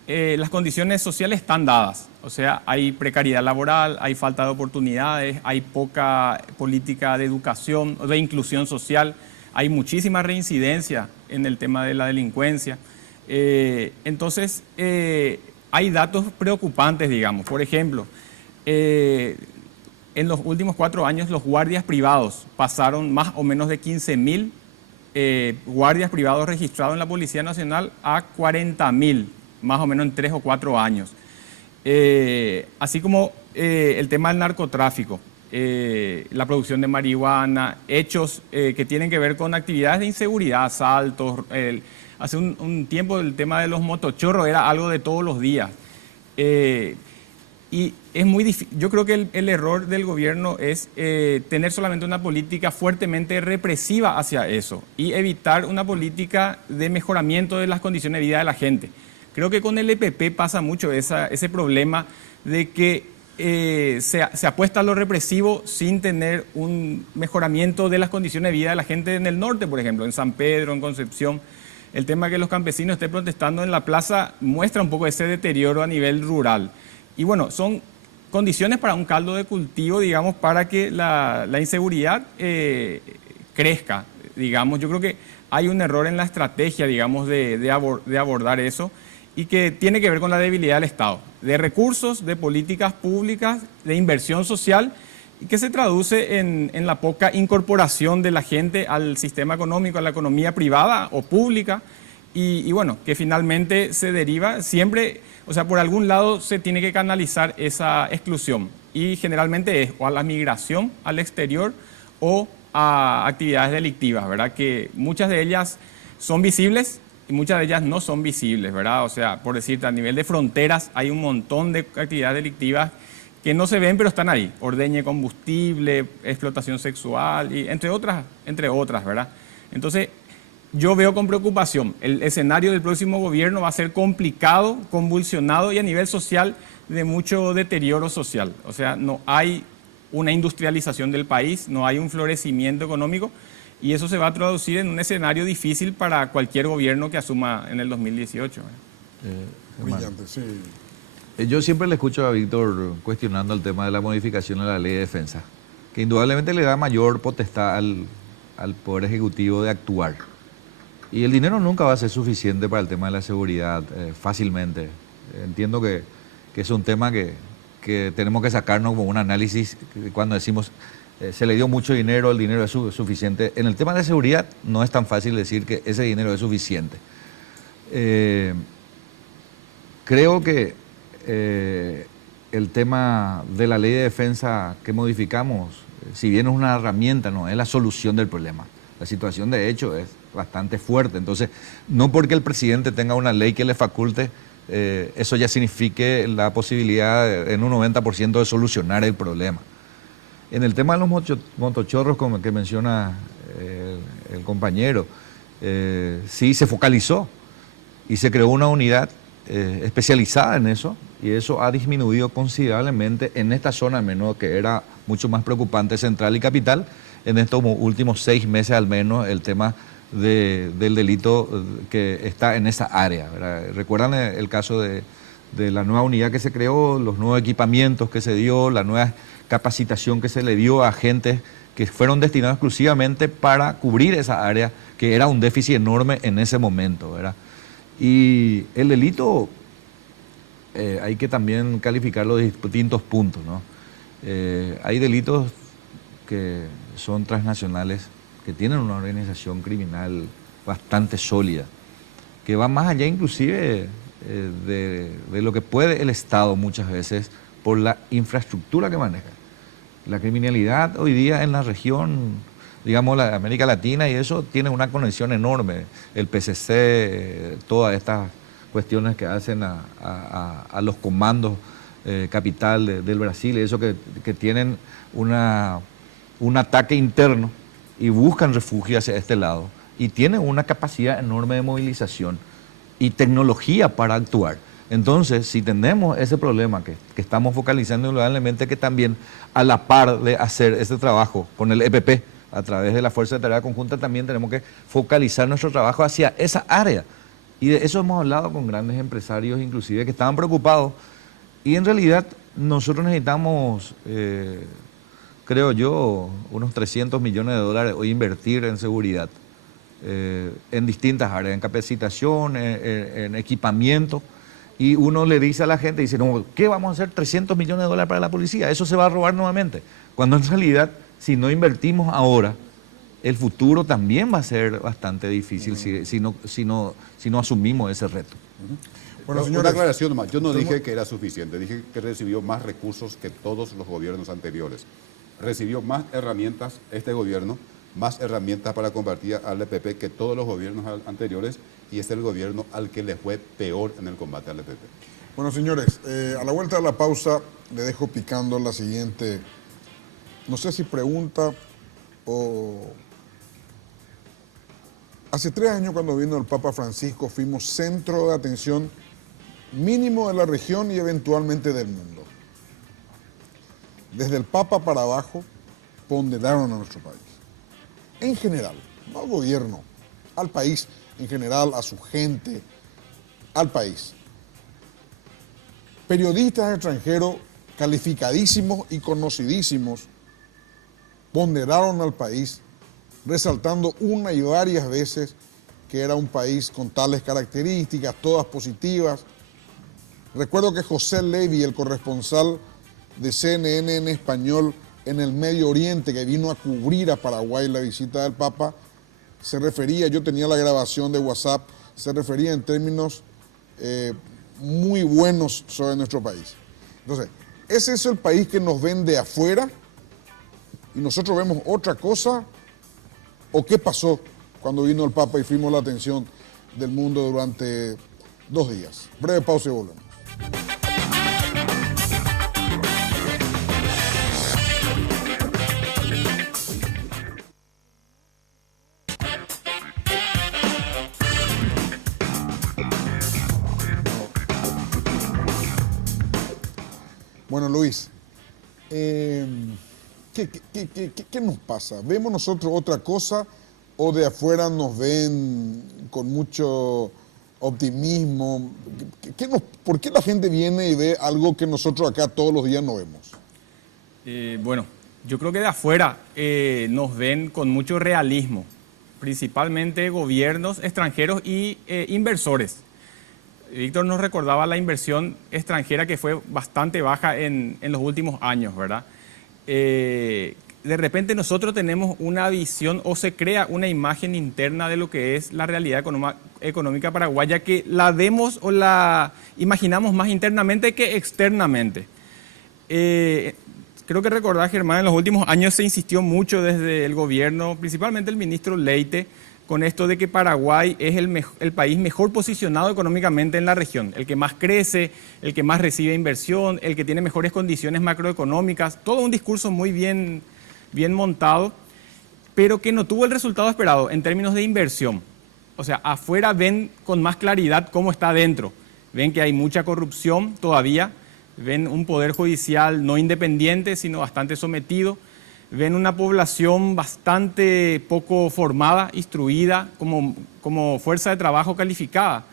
las condiciones sociales están dadas. O sea, hay precariedad laboral, hay falta de oportunidades, hay poca política de educación o de inclusión social, hay muchísima reincidencia en el tema de la delincuencia. Entonces, hay datos preocupantes, digamos. Por ejemplo, en los últimos 4 años los guardias privados pasaron más o menos de 15.000 guardias privados registrados en la Policía Nacional a 40.000, más o menos en 3 o 4 años. Así como el tema del narcotráfico, la producción de marihuana, hechos que tienen que ver con actividades de inseguridad, asaltos. Hace un tiempo el tema de los motochorros era algo de todos los días. Y es muy difícil. Yo creo que el error del gobierno es tener solamente una política fuertemente represiva hacia eso y evitar una política de mejoramiento de las condiciones de vida de la gente. Creo que con el EPP pasa mucho ese problema de que se apuesta a lo represivo sin tener un mejoramiento de las condiciones de vida de la gente en el norte, por ejemplo, en San Pedro, en Concepción. El tema de que los campesinos estén protestando en la plaza muestra un poco ese deterioro a nivel rural. Y bueno, son condiciones para un caldo de cultivo, digamos, para que la inseguridad crezca, digamos. Yo creo que hay un error en la estrategia, digamos, de abordar eso, y que tiene que ver con la debilidad del Estado, de recursos, de políticas públicas, de inversión social, y que se traduce en la poca incorporación de la gente al sistema económico, a la economía privada o pública, y bueno, que finalmente se deriva siempre, o sea, por algún lado se tiene que canalizar esa exclusión, y generalmente es o a la migración al exterior o a actividades delictivas, ¿verdad? Que muchas de ellas son visibles y muchas de ellas no son visibles, ¿verdad? O sea, por decirte, a nivel de fronteras hay un montón de actividades delictivas que no se ven, pero están ahí. Ordeñe combustible, explotación sexual, y entre otras, ¿verdad? Entonces, yo veo con preocupación, el escenario del próximo gobierno va a ser complicado, convulsionado y a nivel social de mucho deterioro social. O sea, no hay una industrialización del país, no hay un florecimiento económico, y eso se va a traducir en un escenario difícil para cualquier gobierno que asuma en el 2018. Brillante, sí. Yo siempre le escucho a Víctor cuestionando el tema de la modificación de la ley de defensa, que indudablemente le da mayor potestad al Poder Ejecutivo de actuar. Y el dinero nunca va a ser suficiente para el tema de la seguridad, fácilmente. Entiendo que es un tema que tenemos que sacarnos como un análisis cuando decimos se le dio mucho dinero, el dinero es suficiente. En el tema de la seguridad no es tan fácil decir que ese dinero es suficiente. Creo que el tema de la ley de defensa que modificamos, si bien es una herramienta, no es la solución del problema. La situación de hecho es bastante fuerte. Entonces, no porque el presidente tenga una ley que le faculte, eso ya signifique la posibilidad en un 90% de solucionar el problema. En el tema de los motochorros, como que menciona el compañero, sí se focalizó y se creó una unidad especializada en eso, y eso ha disminuido considerablemente en esta zona, menos que era mucho más preocupante, Central y Capital, en estos últimos 6 meses al menos, el tema del delito que está en esa área, ¿verdad? ¿Recuerdan el caso de la nueva unidad que se creó, los nuevos equipamientos que se dio, la nueva capacitación que se le dio a agentes que fueron destinados exclusivamente para cubrir esa área, que era un déficit enorme en ese momento, ¿verdad? Y el delito hay que también calificarlo de distintos puntos, ¿no? Hay delitos que son transnacionales, que tienen una organización criminal bastante sólida, que va más allá inclusive de lo que puede el Estado muchas veces por la infraestructura que maneja. La criminalidad hoy día en la región, digamos la América Latina y eso, tiene una conexión enorme. El PCC, todas estas cuestiones que hacen a los comandos capital del Brasil, eso que tienen un ataque interno y buscan refugio hacia este lado, y tienen una capacidad enorme de movilización y tecnología para actuar. Entonces, si tenemos ese problema que estamos focalizando indudablemente que también a la par de hacer ese trabajo con el EPP, a través de la Fuerza de Tarea Conjunta, también tenemos que focalizar nuestro trabajo hacia esa área. Y de eso hemos hablado con grandes empresarios, inclusive, que estaban preocupados. Y en realidad nosotros necesitamos, creo yo, unos 300 millones de dólares hoy invertir en seguridad, en distintas áreas, en capacitación, en equipamiento. Y uno le dice a la gente, dice, no, ¿qué vamos a hacer 300 millones de dólares para la policía? Eso se va a robar nuevamente. Cuando en realidad, si no invertimos ahora, el futuro también va a ser bastante difícil si no asumimos ese reto. Bueno, Una señores, aclaración más. Yo no dije que era suficiente, dije que recibió más recursos que todos los gobiernos anteriores. Recibió más herramientas este gobierno, más herramientas para combatir al EPP que todos los gobiernos anteriores, y es el gobierno al que le fue peor en el combate al EPP. bueno, señores, a la vuelta de la pausa le dejo picando la siguiente, no sé si pregunta o... Hace 3 años, cuando vino el Papa Francisco, fuimos centro de atención mínimo de la región y eventualmente del mundo. Desde el Papa para abajo, ponderaron a nuestro país. En general, no al gobierno, al país en general, a su gente, al país. Periodistas extranjeros calificadísimos y conocidísimos ponderaron al país, resaltando una y varias veces que era un país con tales características, todas positivas. Recuerdo que José Levy, el corresponsal de CNN en español en el Medio Oriente, que vino a cubrir a Paraguay la visita del Papa, se refería, yo tenía la grabación de WhatsApp, se refería en términos muy buenos sobre nuestro país. Entonces, ¿es eso el país que nos ven de afuera y nosotros vemos otra cosa? ¿O qué pasó cuando vino el Papa y fuimos la atención del mundo durante 2 días? Breve pausa y volvemos. Bueno, Luis, ¿qué nos pasa? ¿Vemos nosotros otra cosa o de afuera nos ven con mucho optimismo? ¿Por qué la gente viene y ve algo que nosotros acá todos los días no vemos? Bueno, yo creo que de afuera nos ven con mucho realismo, principalmente gobiernos extranjeros y inversores. Víctor nos recordaba la inversión extranjera que fue bastante baja en los últimos años, ¿verdad? De repente nosotros tenemos una visión o se crea una imagen interna de lo que es la realidad económica paraguaya, que la vemos o la imaginamos más internamente que externamente. Creo que recordar, Germán, en los últimos años se insistió mucho desde el gobierno, principalmente el ministro Leite, con esto de que Paraguay es el país mejor posicionado económicamente en la región, el que más crece, el que más recibe inversión, el que tiene mejores condiciones macroeconómicas, todo un discurso muy bien montado, pero que no tuvo el resultado esperado en términos de inversión. O sea, afuera ven con más claridad cómo está adentro, ven que hay mucha corrupción todavía, ven un poder judicial no independiente, sino bastante sometido, ven una población bastante poco formada, instruida, como fuerza de trabajo calificada.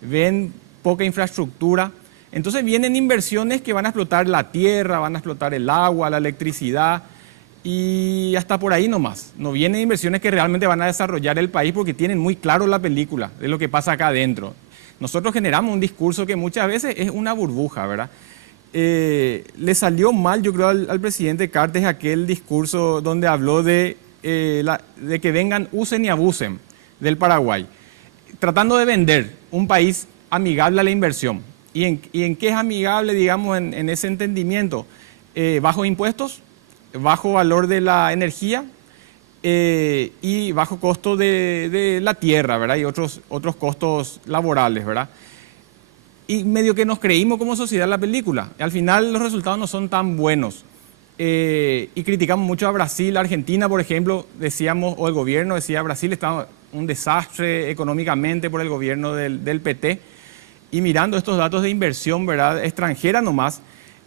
Ven poca infraestructura. Entonces vienen inversiones que van a explotar la tierra, van a explotar el agua, la electricidad y hasta por ahí nomás. No vienen inversiones que realmente van a desarrollar el país porque tienen muy claro la película de lo que pasa acá adentro. Nosotros generamos un discurso que muchas veces es una burbuja, ¿verdad? Le salió mal, yo creo, al presidente Cartes aquel discurso donde habló de que vengan, usen y abusen del Paraguay, tratando de vender un país amigable a la inversión. ¿Y en qué es amigable, digamos, en ese entendimiento? Bajo impuestos, bajo valor de la energía y bajo costo de la tierra, ¿verdad? Y otros costos laborales, ¿verdad? Y medio que nos creímos como sociedad la película. Al final los resultados no son tan buenos. Y criticamos mucho a Brasil, Argentina, por ejemplo, decíamos, o el gobierno decía, Brasil está un desastre económicamente por el gobierno del PT. Y mirando estos datos de inversión, ¿verdad?, extranjera nomás,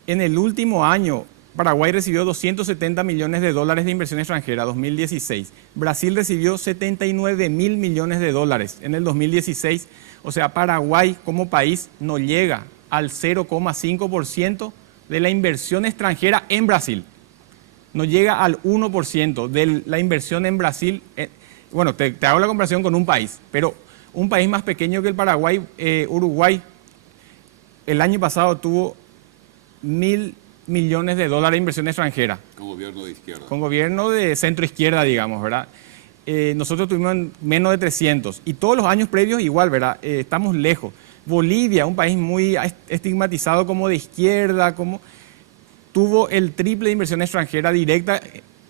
en el último año Paraguay recibió 270 millones de dólares de inversión extranjera, 2016. Brasil recibió 79 mil millones de dólares en el 2016. O sea, Paraguay como país no llega al 0,5% de la inversión extranjera en Brasil. No llega al 1% de la inversión en Brasil. Bueno, te hago la comparación con un país, pero un país más pequeño que el Paraguay, Uruguay, el año pasado tuvo 1.000 millones de dólares de inversión extranjera. Con gobierno de izquierda. Con gobierno de centro izquierda, digamos, ¿verdad? Nosotros tuvimos menos de 300 y todos los años previos igual, ¿verdad? Estamos lejos. Bolivia, un país muy estigmatizado como de izquierda, tuvo el triple de inversión extranjera directa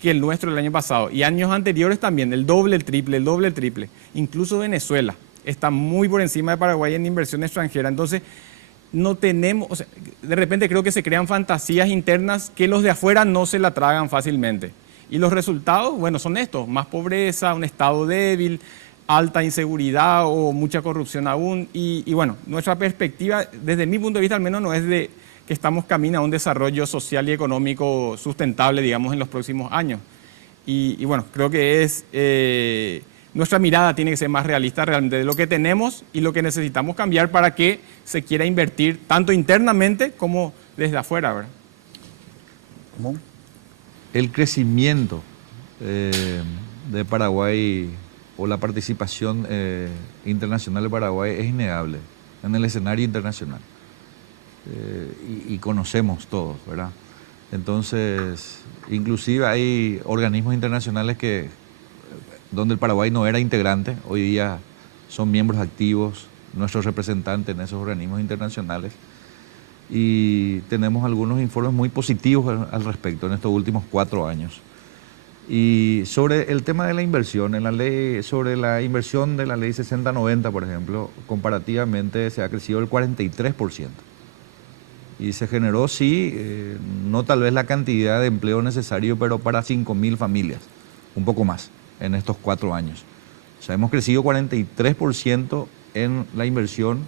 que el nuestro el año pasado. Y años anteriores también, el doble, el triple, el doble, el triple. Incluso Venezuela está muy por encima de Paraguay en inversión extranjera. Entonces, no tenemos, o sea, de repente creo que se crean fantasías internas que los de afuera no se la tragan fácilmente. Y los resultados, bueno, son estos: más pobreza, un Estado débil, alta inseguridad o mucha corrupción aún. Y bueno, nuestra perspectiva, desde mi punto de vista al menos, no es de que estamos camino a un desarrollo social y económico sustentable, digamos, en los próximos años. Y bueno, creo que nuestra mirada tiene que ser más realista realmente de lo que tenemos y lo que necesitamos cambiar para que se quiera invertir tanto internamente como desde afuera, ¿verdad? ¿Cómo? El crecimiento de Paraguay o la participación internacional de Paraguay es innegable en el escenario internacional. Y conocemos todos, ¿verdad? Entonces, inclusive hay organismos internacionales donde el Paraguay no era integrante, hoy día son miembros activos, nuestros representantes en esos organismos internacionales, y tenemos algunos informes muy positivos al respecto en estos últimos 4 años. Y sobre el tema de la inversión, en la ley, sobre la inversión de la ley 6090, por ejemplo, comparativamente se ha crecido el 43%. Y se generó, sí, no tal vez la cantidad de empleo necesario, pero para 5.000 familias, un poco más, en estos 4 años. O sea, hemos crecido 43% en la inversión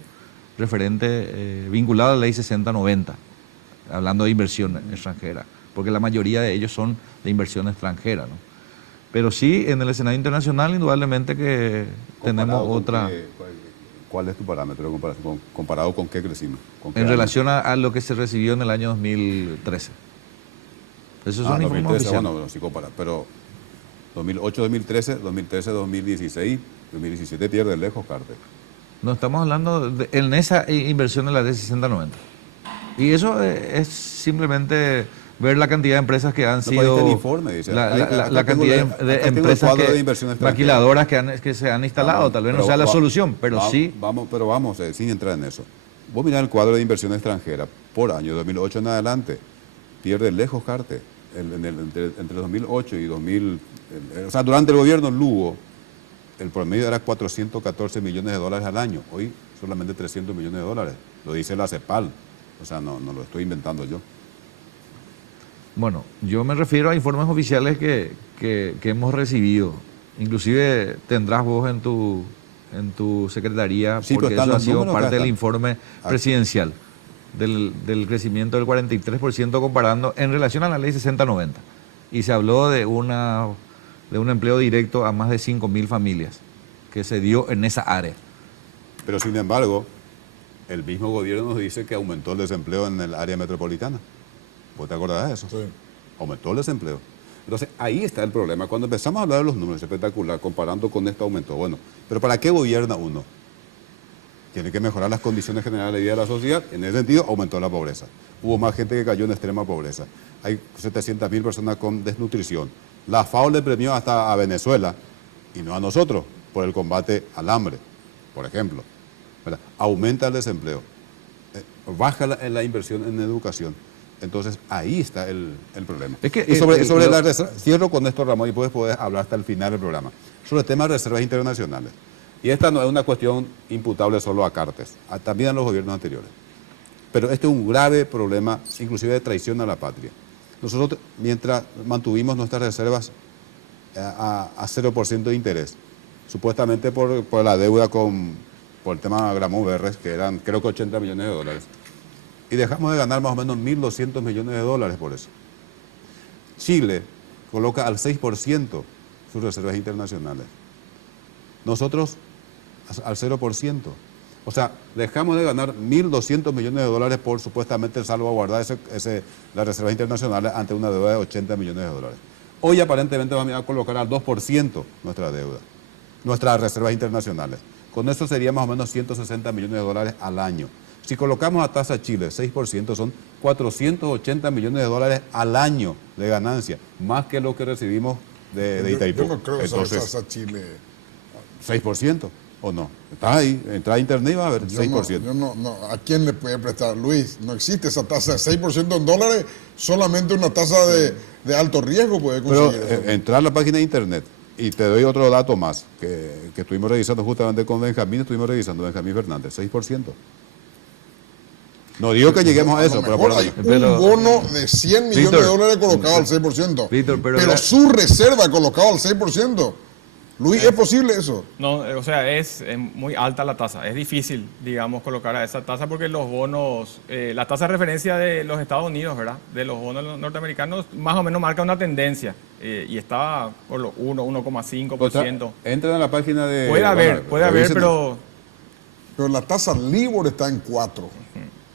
referente, vinculada a la ley 6090, hablando de inversión extranjera, porque la mayoría de ellos son de inversión extranjera, ¿no? Pero sí, en el escenario internacional, indudablemente que tenemos otra... ¿Cuál es tu parámetro de comparación? ¿Comparado con qué crecimos? En relación a lo que se recibió en el año 2013. Esos son informes 2013, oficiales. bueno, sí compara, pero 2008, 2013, 2016, 2017 pierde lejos, Carter. No, estamos hablando en esa inversión de la ley 6090. Y eso es simplemente ver la cantidad de empresas que han sido... el informe, dice. La cantidad de empresas maquiladoras que se han instalado. Tal vez no sea la solución, pero sí... Vamos, sin entrar en eso. Vos mirá el cuadro de inversión extranjera por año, 2008 en adelante, pierde lejos, Carter. Entre 2008 y 2000... o sea, durante el gobierno Lugo, el promedio era 414 millones de dólares al año. Hoy solamente 300 millones de dólares. Lo dice la CEPAL. O sea, no lo estoy inventando yo. Bueno, yo me refiero a informes oficiales que hemos recibido. Inclusive tendrás vos en tu secretaría, Sí, porque eso ha sido parte del informe informe presidencial, del crecimiento del 43% comparando en relación a la ley 6090. Y se habló de un empleo directo a más de 5.000 familias que se dio en esa área. Pero sin embargo, el mismo gobierno nos dice que aumentó el desempleo en el área metropolitana. ¿Vos te acordás de eso? Sí. Aumentó el desempleo. Entonces, ahí está el problema. Cuando empezamos a hablar de los números, espectacular, comparando con este aumento. Bueno, pero ¿para qué gobierna uno? Tiene que mejorar las condiciones generales de vida de la sociedad. En ese sentido, aumentó la pobreza. Hubo más gente que cayó en extrema pobreza. Hay 700.000 personas con desnutrición. La FAO le premió hasta a Venezuela, y no a nosotros, por el combate al hambre, por ejemplo. ¿Verdad? Aumenta el desempleo. Baja la inversión en educación. Entonces, ahí está el problema. Es que y sobre la reserva, cierro con esto, Ramón, y puedes hablar hasta el final del programa. Sobre el tema de reservas internacionales. Y esta no es una cuestión imputable solo a Cartes, también a los gobiernos anteriores. Pero este es un grave problema, inclusive de traición a la patria. Nosotros, mientras mantuvimos nuestras reservas a 0% de interés, supuestamente por la deuda por por el tema de Gramón Berres, que eran creo que 80 millones de dólares. Y dejamos de ganar más o menos 1.200 millones de dólares por eso. Chile coloca al 6% sus reservas internacionales. Nosotros al 0%. O sea, dejamos de ganar 1.200 millones de dólares por supuestamente salvaguardar las reservas internacionales ante una deuda de 80 millones de dólares. Hoy aparentemente vamos a colocar al 2% nuestra deuda, nuestras reservas internacionales. Con eso sería más o menos 160 millones de dólares al año. Si colocamos a tasa Chile 6%, son 480 millones de dólares al año de ganancia, más que lo que recibimos de Itaipú. Yo no creo que Entonces, tasa Chile... 6%. ¿O no? Está ahí, entra a internet y va a ver 6%. ¿A quién le puede prestar, Luis? No existe esa tasa de 6% en dólares, solamente una tasa de alto riesgo puede conseguir. Pero entrar a la página de internet, y te doy otro dato más, que estuvimos revisando justamente con Benjamín Fernández, 6%. No digo que lleguemos a eso, pero por hay ahí. un bono de 100 millones de dólares colocado al 6%. Víctor, pero su reserva colocado al 6%. Luis, ¿es posible eso? No, o sea, es muy alta la tasa. Es difícil, digamos, colocar a esa tasa porque los bonos, la tasa de referencia de los Estados Unidos, ¿verdad? De los bonos norteamericanos, más o menos marca una tendencia y está por los 1,5%. Entran a la página de... Puede haber, pero... Pero la tasa LIBOR está en 4.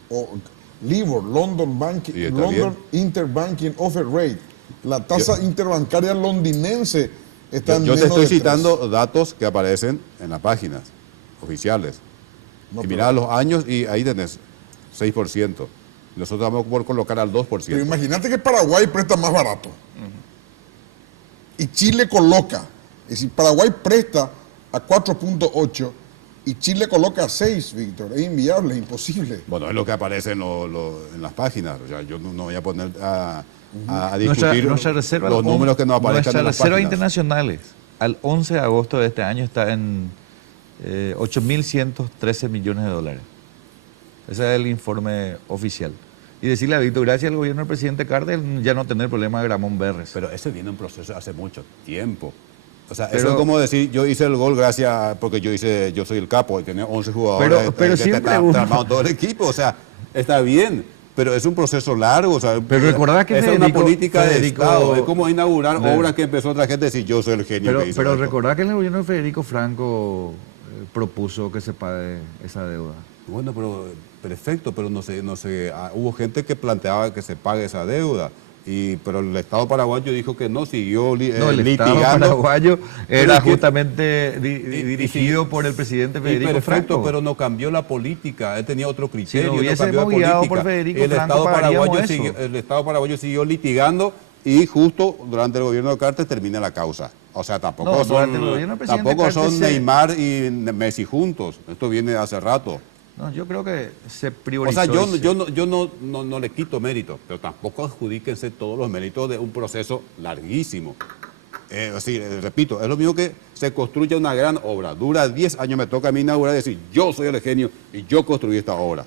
O LIBOR, London Interbanking Offer Rate. La tasa interbancaria londinense está en Yo te menos estoy de 3. citando datos que aparecen en las páginas oficiales. No, y mirá los años y ahí tenés 6%. Nosotros vamos por colocar al 2%. Pero imagínate que Paraguay presta más barato. Y Chile coloca. Es decir, Paraguay presta a 4.8 y Chile coloca a 6, Víctor. Es inviable, es imposible. Bueno, es lo que aparece en las páginas. O sea, yo no voy a poner a discutir los números que nos aparezcan en las reservas páginas. internacionales al 11 de agosto de este año está en 8.113 millones de dólares. Ese es el informe oficial. Y decirle a Víctor, gracias al gobierno del presidente Carter, ya no tener problema de Gramón Berres. Pero ese viene un proceso hace mucho tiempo. O sea, eso es como decir, yo hice el gol gracias porque yo soy el capo y tenía 11 jugadores. Pero siempre uno... armado todo el equipo, o sea, está bien. Pero es un proceso largo, o sea, pero recordad que es una política de Estado, es como inaugurar obras que empezó otra gente a decir, yo soy el genio que hizo Pero esto. recordad que el gobierno de Federico Franco propuso que se pague esa deuda. Bueno, pero perfecto, pero no sé, hubo gente que planteaba que se pague esa deuda. Pero el Estado paraguayo dijo que no, siguió litigando. El Estado paraguayo era justamente dirigido por el presidente Federico Franco. Pero no cambió la política, él tenía otro criterio. Si no hubiésemos guiado por Federico Franco, el Estado paraguayo siguió litigando y justo durante el gobierno de Carter termina la causa. O sea, tampoco son Neymar y Messi juntos. Esto viene hace rato. No, yo creo que se priorizó. O sea, yo no le quito mérito, pero tampoco adjudíquense todos los méritos de un proceso larguísimo. Repito, es lo mismo que se construye una gran obra. Dura 10 años, me toca a mí inaugurar y decir, yo soy el genio y yo construí esta obra.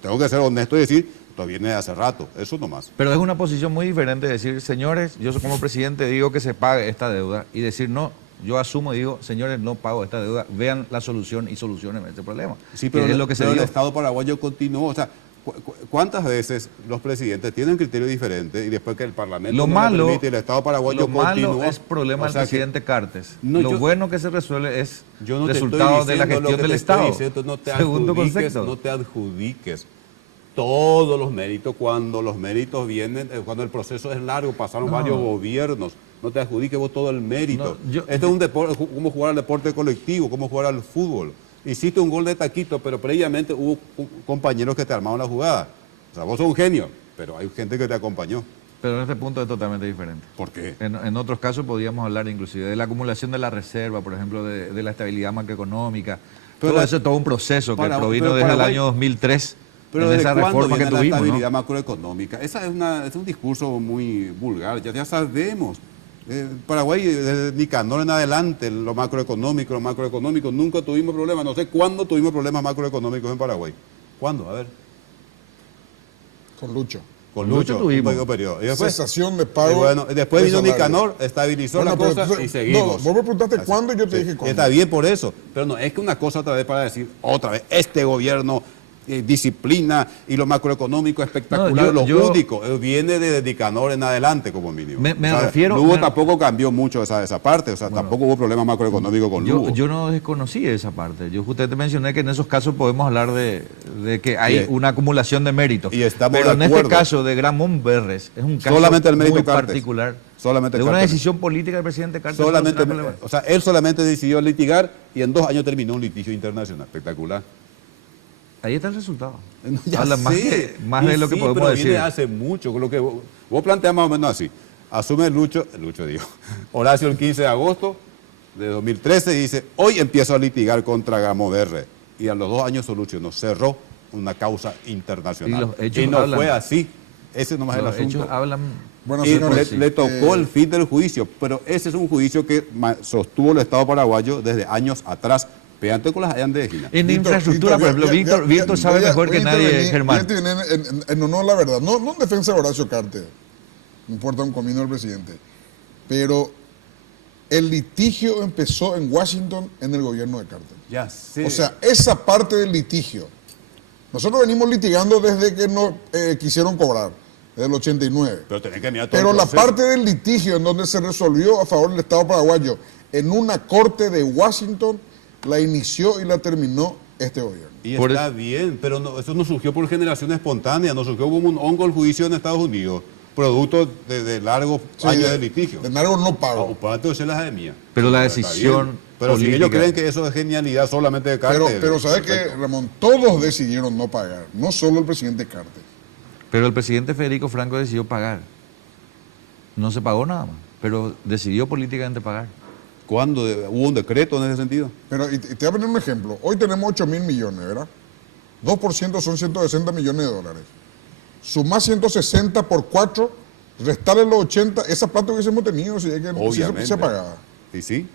Tengo que ser honesto y decir, esto viene de hace rato, eso nomás. Pero es una posición muy diferente decir, señores, yo como presidente digo que se pague esta deuda y decir, no, yo asumo y digo, señores, no pago esta deuda, vean la solución y solucionen este problema. Sí, pero, es lo que el Estado paraguayo continuó. O sea, ¿cuántas veces los presidentes tienen criterios diferentes y después que el Parlamento lo malo permite, el Estado paraguayo continuó? Lo malo es problema del presidente Cartes. No, lo bueno que se resuelve es yo no resultado de la gestión del Estado. Segundo concepto. No te adjudiques todos los méritos cuando los méritos vienen, cuando el proceso es largo, pasaron varios gobiernos. No te adjudiques vos todo el mérito. Esto es un deporte, como jugar al deporte colectivo, como jugar al fútbol. Hiciste un gol de taquito, pero previamente hubo compañeros que te armaron la jugada. O sea, vos sos un genio, pero hay gente que te acompañó. Pero en este punto es totalmente diferente. ¿Por qué? En otros casos podríamos hablar inclusive de la acumulación de la reserva, por ejemplo, de la estabilidad macroeconómica. Todo eso es todo un proceso que provino desde el año 2003. Pero ¿desde cuándo viene la estabilidad macroeconómica? Esa es un discurso muy vulgar, ya sabemos. Paraguay, desde Nicanor en adelante, lo macroeconómico, nunca tuvimos problemas. No sé cuándo tuvimos problemas macroeconómicos en Paraguay. ¿Cuándo? A ver. Con Lucho. Con Lucho Lucho, tuvimos. un poquito periodo. Y después, Cesación de pago. y bueno, después de vino salario. Nicanor, estabilizó Bueno, la pero cosa entonces, y seguimos. No, vos me preguntaste cuándo y yo te dije cuándo. Está bien por eso, pero no es que una cosa otra vez para decir otra vez, este gobierno disciplina y lo macroeconómico espectacular, No, yo- lo único, viene de Nicanor en adelante como mínimo. Me O sea, refiero- Lugo me- tampoco cambió mucho esa parte, o sea, tampoco hubo problema macroeconómico con Lugo. Yo no desconocí esa parte. Yo justamente mencioné que en esos casos podemos hablar de que hay Y- una acumulación de méritos. y estamos Pero de en este acuerdo. caso de Gramón Berres es un caso Solamente el mérito muy Cartes. particular. Solamente de una Cartes. decisión política del presidente Cartes. Solamente, no será relevante. o sea, él solamente decidió litigar y en 2 años terminó un litigio internacional. Espectacular. Ahí está el resultado. No, ya Habla más, sé. más Y de lo que sí, podemos pero decir. viene hace mucho, con lo que vos planteas más o menos así. Asume Lucho digo, Horacio el 15 de agosto de 2013 y dice, hoy empiezo a litigar contra Gamo Berre. Y a los 2 años solucionó, cerró una causa internacional. Y los hechos Y no hablan. fue así. Ese nomás es el Los asunto. hechos hablan. Bueno, Y señores, le tocó el fin del juicio, pero ese es un juicio que sostuvo el Estado paraguayo desde años atrás, pegante con las hayan de Gina. En Víctor, infraestructura, por ejemplo, Víctor sabe mejor que nadie, Germán. Voy a intervenir en honor a la verdad, no en defensa de Horacio Cartes, no importa un comino del presidente, pero el litigio empezó en Washington en el gobierno de Cartes. Ya sé. O sea, esa parte del litigio, nosotros venimos litigando desde que nos quisieron cobrar, desde el 89. pero tenés que mirar todo Pero el la proceso. parte del litigio en donde se resolvió a favor del Estado paraguayo en una corte de Washington, la inició y la terminó este gobierno. Y Por está bien, pero eso no surgió por generación espontánea, no surgió como un hongo el juicio en Estados Unidos, producto de largos Sí, años de litigio. De largo no pago. Para entonces las de mía. Pero la Está decisión bien. Pero si ellos política- creen que eso es genialidad solamente de Cartes. Pero ¿sabes qué, perfecto. Ramón? Todos decidieron no pagar, no solo el presidente Cartes. Pero el presidente Federico Franco decidió pagar. No se pagó nada más, pero decidió políticamente pagar. ¿Cuándo hubo un decreto en ese sentido? Pero y te voy a poner un ejemplo. Hoy tenemos 8.000 millones, ¿verdad? 2% son 160 millones de dólares. Sumás 160 por 4, restarle los 80, esa plata hubiésemos tenido si es que si Obviamente. se pagaba. Y sí,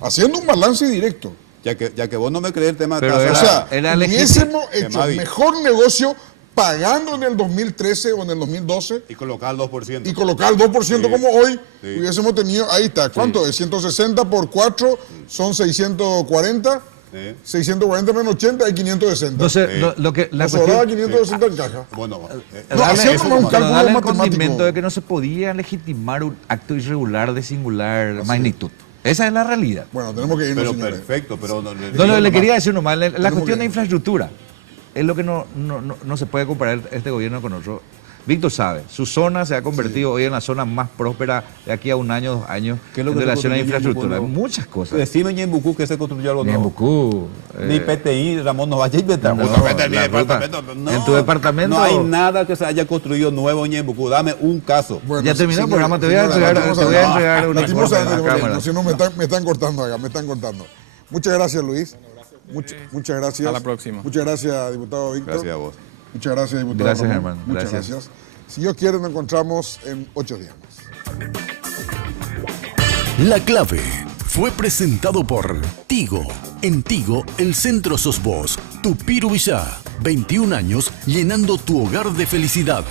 Haciendo un balance directo. ya que vos no me crees el tema de Pero tasa. O sea, Era hubiésemos hecho Mavi. mejor negocio pagando en el 2013 o en el 2012 Y colocar el 2%. y colocar el 2% Sí, como hoy, sí. hubiésemos tenido, ahí está, ¿cuánto es? 160 por 4 son 640, Sí. 640 menos 80 hay 560. Entonces, lo que la Nos sobraba cuestión... 560 en caja. Bueno, No, hacíamos eso un nomás. cálculo Darle el matemático. condimento de que no se podía legitimar un acto irregular de singular magnitud. Esa es la realidad. Bueno, tenemos que irnos, Pero señores. perfecto, pero No, lo que le quería decir nomás, la cuestión que- de infraestructura es lo que no se puede comparar este gobierno con otro. Víctor sabe, su zona se ha convertido hoy en la zona más próspera de aquí a 1 año, 2 años, ¿Qué es lo en que se relación a construyó en infraestructura. Ñembucú? Muchas cosas. Decime Ñembucú que se construyó algo nuevo. Ñembucú, Ni PTI, Ramón, no vaya a inventar. no, Vos no metas en mi la ruta. departamento. No, En tu departamento- No hay nada que se haya construido nuevo en Ñembucú. Dame un caso. Bueno, Ya terminó el programa, te voy a señora, entregar un informe lastimosamente, a la cámara. si no me están cortando acá, me están cortando. Muchas gracias, Luis. Muchas gracias. A la próxima. Muchas gracias, diputado Víctor. Gracias a vos. Muchas gracias, diputado. Gracias, Ramón. Germán. Muchas Gracias. gracias. Si Dios quiere, nos encontramos en 8 días más. La clave fue presentado por Tigo. En Tigo, el centro sos vos. Tupiru Villá. 21 años llenando tu hogar de felicidad.